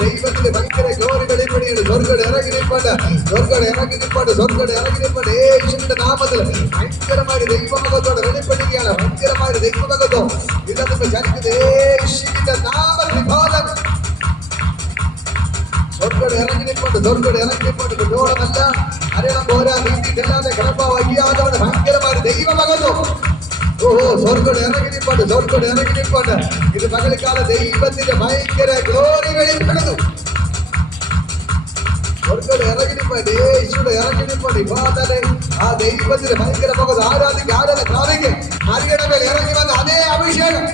ദൈവത്തിന്റെ ഭയങ്കര ഗ്ലോറി വെളിപ്പെടുകയാണ്. സ്വർഗ്ഗം ഇറങ്ങി നിൽപ്പണ്ട്, സ്വർഗ്ഗം ഇറങ്ങി നിൽപ്പണ്ട്, സ്വർഗ്ഗം ഇറങ്ങി നിൽപ്പണ്ട്. യേശുവിന്റെ നാമത്തിൽ ഭയങ്കരമായ ദൈവമകത്തോടെ വെളിപ്പെടുകയാണ്. ഭയങ്കരമായ ദൈവമകത്വം ഇതൊക്കെ ചലിക്കുന്നത് യേശുവിന്റെ നാമത്തിൽ. സ്വർഗ്ഗം ഇറങ്ങി നിൽപ്പണ്ട്, സ്വർഗ്ഗം ഇറങ്ങി നിൽപ്പണ്ട്. കുറ്റോളമല്ല, അറിയണം പോരാ, നീതിയില്ലാതെ കിടപ്പാ വയ്യാതവന് ഭയങ്കരമായ ദൈവമകത്വം. ഓഹോ, സ്വർഗ്ഗം ഇറങ്ങി നിൽപ്പണ്ട്, സ്വർഗ്ഗം ഇറങ്ങി നിൽപ്പണ്ട്. ഇത് പകൽക്കാല ദൈവത്തിന്റെ ഭയങ്കര ഗ്ലോറി വെളിപ്പെടുന്നു. സ്വർഗ്ഗം ഇറങ്ങി നിൽപ്പണ്ട്, യേശുവിടെ ഇറങ്ങി നിൽപ്പണ്ട്. ഇപ്പാതനെ ആ ദൈവത്തിന്റെ ഭയങ്കര മകത്വം ആരാധിക്കുക, ആരാധന പ്രാപിക്കുക. മറിയുടെ മേൽ ഇറങ്ങി വന്ന അതേ അഭിഷേകം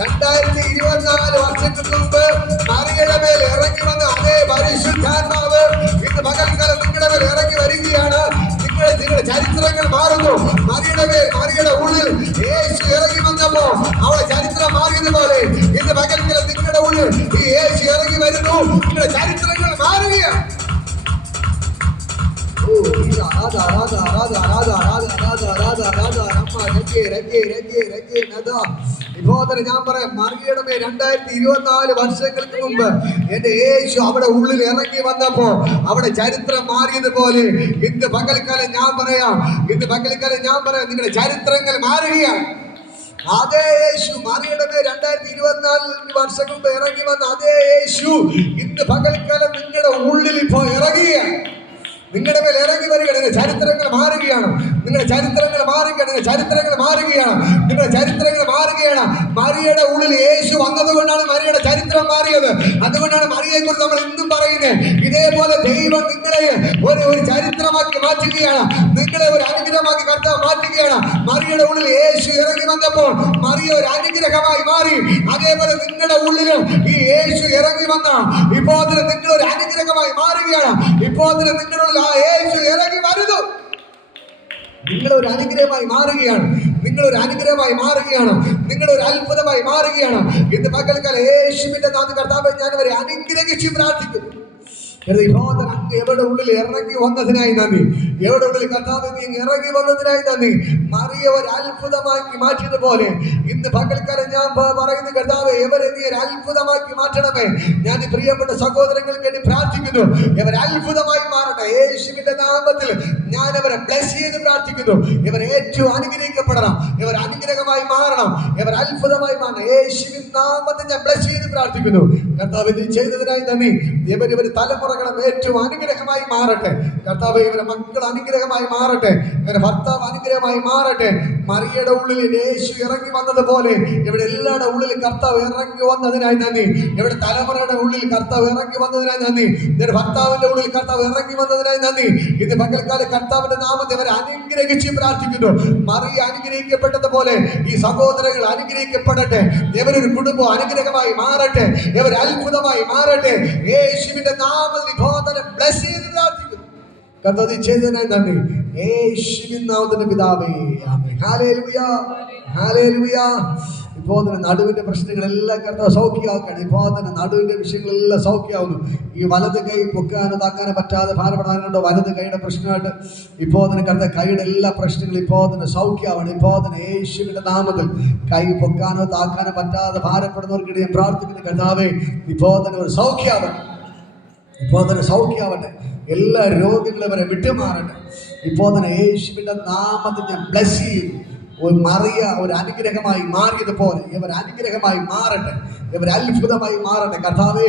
2024 വർഷങ്ങൾക്ക് മുമ്പ് മറിയുടെ മേൽ ഇറങ്ങി വന്ന അതേ പരിശുദ്ധാത്മാവ് ഇന്ന് പകൽക്കാലം നിങ്ങളുടെ മേൽ ഇറങ്ങി വരികയാണ്. നിങ്ങളുടെ ചരിത്രങ്ങൾ മാറുന്നു. മറിയുടെ ഉള്ളിൽ യേശു ഇറങ്ങി വന്നപ്പോ അവളെ ചരിത്രം മാറിയതുപോലെ ഇന്ന് പകൽക്കാലം നിങ്ങളുടെ ഉള്ളിൽ ഈ യേശു ഇറങ്ങി വരുന്നു. നിങ്ങളുടെ ചരിത്രങ്ങൾ മാറുകയാണ്. ഞാൻ പറയാം, മറിയുടെ മേൽ 2024 വർഷങ്ങൾക്ക് മുമ്പ് എന്റെ യേശു അവിടെ ഉള്ളിൽ ഇറങ്ങി വന്നപ്പോ അവിടെ ചരിത്രം മാറിയതുപോലെ ഇന്ന് പകൽക്കാലം ഞാൻ പറയാം, നിങ്ങളുടെ ചരിത്രങ്ങൾ മാറുകയാണ്. അതേ യേശു മറിയുടെ മേൽ 2024 വർഷം മുമ്പ് ഇറങ്ങി വന്ന അതേ യേശു ഇന്ന് പകൽക്കാലം നിങ്ങളുടെ ഉള്ളിൽ ഇപ്പോ ഇറങ്ങുകയാണ്. നിങ്ങളുടെ മേൽ ഇറങ്ങി വരികയാണ്. നിങ്ങളുടെ ചരിത്രങ്ങൾ മാറുകയാണ്. നിങ്ങളുടെ ചരിത്രങ്ങൾ മാറുകയാണ്. നിങ്ങളുടെ ചരിത്രങ്ങൾ മാറുകയാണ്. നിങ്ങളുടെ ചരിത്രങ്ങൾ മാറുകയാണ്. മറിയുടെ ഉള്ളിൽ യേശു വന്നതുകൊണ്ടാണ് മറിയുടെ ചരിത്രം മാറിയത്. അതുകൊണ്ടാണ് മറിയെ കുറിച്ച് നമ്മൾ ഇന്നും പറയുന്നത്. ഇതേപോലെ ദൈവം നിങ്ങളെ ഒരു ചരിത്രമാക്കി മാറ്റുകയാണ്. നിങ്ങളെ ഒരു അനുഗ്രഹമാക്കി കർത്താവ് മാറ്റുകയാണ്. മറിയുടെ ഉള്ളിൽ യേശു ഇറങ്ങി വന്നപ്പോൾ മറിയ ഒരു അനുഗ്രഹമായി മാറി. അതേപോലെ നിങ്ങളുടെ ഉള്ളിൽ ഈ യേശു ഇറങ്ങി വന്ന ഇപ്പോൾ നിങ്ങൾ ഒരു അനുഗ്രഹമായി മാറുകയാണ്. ഇപ്പോൾ നിങ്ങളുടെ ആ യേശു ഇറങ്ങി വരുന്നു. നിങ്ങളൊരു അനുഗ്രഹമായി മാറുകയാണ്. നിങ്ങളൊരു അനുഗ്രഹമായി മാറുകയാണ്. നിങ്ങളൊരു അത്ഭുതമായി മാറുകയാണ്. ഇന്ന് പകൽക്കാലം യേശുവിന്റെ നാമത്തിൽ കർത്താവേ ഞാൻ അവരെ അനുഗ്രഹിച്ച് പ്രാർത്ഥിക്കുന്നു. എവിടെ ഉള്ളിൽ ഇറങ്ങി വന്നതിനായി നന്ദി. എവിടെ ഉള്ളിൽ കർത്താവേ നീ ഇറങ്ങി വന്നതിനായി നന്ദി. മറിയ ഒരു അത്ഭുതമാക്കി മാറ്റിയതുപോലെ ഇന്ന് പകൽക്കാലം ഞാൻ പറയുന്നു കർത്താവേ, ഇവരെ നീ ഒരു അത്ഭുതമാക്കി മാറ്റണമേ. ഞാൻ പ്രിയപ്പെട്ട സഹോദരങ്ങൾക്ക് വേണ്ടി പ്രാർത്ഥിക്കുന്നു. ഇവർ അത്ഭുതമായി മാറട്ടെ. യേശുവിന്റെ നാമത്തിൽ ഞാൻ അവരെ ബ്ലസ് ചെയ്ത് പ്രാർത്ഥിക്കുന്നു. ഇവർ ഏറ്റവും അനുഗ്രഹിക്കപ്പെടണം. ഇവർ അനുഗ്രഹമായി മാറണം. ഇവർ അത്ഭുതമായി മാറണം. യേശുവിൻ നാമത്തിൽ ഞാൻ ബ്ലസ് ചെയ്ത് പ്രാർത്ഥിക്കുന്നു. കർത്താവ് ഇത് ചെയ്തതിനായി നന്ദി. ഇവർ തലമുറകളും ഏറ്റവും അനുഗ്രഹമായി മാറട്ടെ. കർത്താവ് ഇവരെ മക്കൾ അനുഗ്രഹമായി മാറട്ടെ. ഇവരെ ഭർത്താവ് അനുഗ്രഹമായി മാറട്ടെ. മറിയുടെ ഉള്ളിൽ യേശു ഇറങ്ങി വന്നതുപോലെ ഇവിടെ എല്ലാവരുടെ ഉള്ളിൽ കർത്താവ് ഇറങ്ങി വന്നതിനായി നന്ദി. ഇവിടെ തലമുറയുടെ ഉള്ളിൽ കർത്താവ് ഇറങ്ങി വന്നതിനായി നന്ദി. നിന്റെ ഭർത്താവിന്റെ ഉള്ളിൽ കർത്താവ് ഇറങ്ങി വന്നതിനായി നന്ദി. ഇന്ന് പകൽക്കാലം കർത്താവിന്റെ നാമത്തെ ഇവരെ അനുഗ്രഹിച്ച് പ്രാർത്ഥിക്കുന്നു. മറിയ അനുഗ്രഹിക്കപ്പെട്ടതുപോലെ ഈ സഹോദരങ്ങൾ അനുഗ്രഹിക്കപ്പെടട്ടെ. ഇവരൊരു കുടുംബം അനുഗ്രഹമായി മാറട്ടെ. ഇവർ അത്ഭുതമായി മാറട്ടെ. യേശുവിന്റെ നാമത്തിൽ ബ്ലസ് ചെയ്ത് പ്രാർത്ഥിക്കുന്നു. കർത്താവ് ചെയ്തതിനായി നന്ദി. യേശുവിൻ നാമത്തിൽ പിതാവേ, ആമേൻ. Hallelujah, hallelujah. ഇപ്പോൾ തന്നെ നടുവിന്റെ പ്രശ്നങ്ങളെല്ലാം കർത്താവ് സൗഖ്യമാക്കണം. ഇപ്പോൾ തന്നെ നടുവിന്റെ വിഷയങ്ങളെല്ലാം സൗഖ്യമാവുന്നു. ഈ വലത് കൈ പൊക്കാനോ താക്കാനോ പറ്റാതെ ഭാരപ്പെടാനുണ്ടോ? വലത് കൈയുടെ പ്രശ്നമായിട്ട് ഇപ്പോൾ തന്നെ കർത്താവ് കൈയുടെ എല്ലാ പ്രശ്നങ്ങളും ഇപ്പോൾ തന്നെ സൗഖ്യമാവണം. ഇപ്പോൾ തന്നെ യേശുവിന്റെ നാമത്തിൽ കൈ പൊക്കാനോ താക്കാനോ പറ്റാതെ ഭാരപ്പെടുന്നവർക്കിടെ ഞാൻ പ്രാർത്ഥിക്കുന്ന കർത്താവേ, ഇപ്പോൾ തന്നെ ഒരു സൗഖ്യമാവട്ടെ. ഇപ്പോൾ തന്നെ സൗഖ്യമാവട്ടെ. എല്ലാ രോഗങ്ങളും വരെ വിട്ടുമാറട്ടെ. ഇപ്പോൾ തന്നെ യേശുവിന്റെ നാമത്തിൽ ഞാൻ ബ്ലസ് ചെയ്യുന്നു. മറിയ ഒരു അനുഗ്രഹമായി മാറിയതുപോലെ ഇവർ അനുഗ്രഹമായി മാറട്ടെ. ഇവർ അത്ഭുതമായി മാറട്ടെ. കർത്താവേ,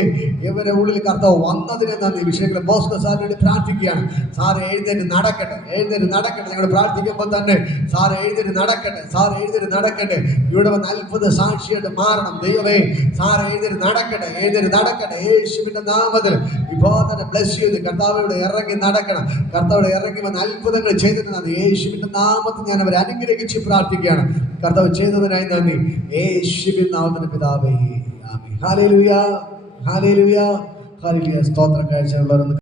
ഇവരെ ഉള്ളിൽ കർത്താവ് വന്നതിനെ നന്ദി. വിഷയങ്ങളെ ബോസ്കോ സാറിനോട് പ്രാർത്ഥിക്കുകയാണ്. സാറ് എഴുന്നേറ്റ് നടക്കട്ടെ, എഴുന്നേറ്റ് നടക്കട്ടെ. ഞങ്ങൾ പ്രാർത്ഥിക്കുമ്പോൾ തന്നെ സാറ് എഴുന്നേറ്റ് നടക്കട്ടെ, സാറ് എഴുന്നേറ്റ് നടക്കട്ടെ. ഇവിടെ വന്ന് അത്ഭുത സാക്ഷിയായിട്ട് മാറണം. ദൈവമേ, സാറ് എഴുന്നേറ്റ് നടക്കട്ടെ, എഴുന്നേറ്റ് നടക്കട്ടെ. യേശുവിന്റെ നാമത്തിൽ ഇപ്പോൾ തന്നെ ബ്ലസ് ചെയ്ത് കർത്താവോട് ഇറങ്ങി നടക്കണം. കർത്താവോട് ഇറങ്ങി വന്ന് അത്ഭുതങ്ങൾ ചെയ്തിട്ട് നന്ദി. യേശുവിന്റെ നാമത്തിൽ ഞാൻ അവരെ അനുഗ്രഹിച്ച് പ്രാർത്ഥിക്കുകയാണ്. കർത്താവ് ചെയ്തതിനായി നന്ദി. യേശുവിൻ നാമത്തിൽ പിതാവേ, ആമേൻ. Hallelujah, hallelujah, hallelujah. സ്തോത്രം കാഴ്ചയുള്ളവരൊന്ന്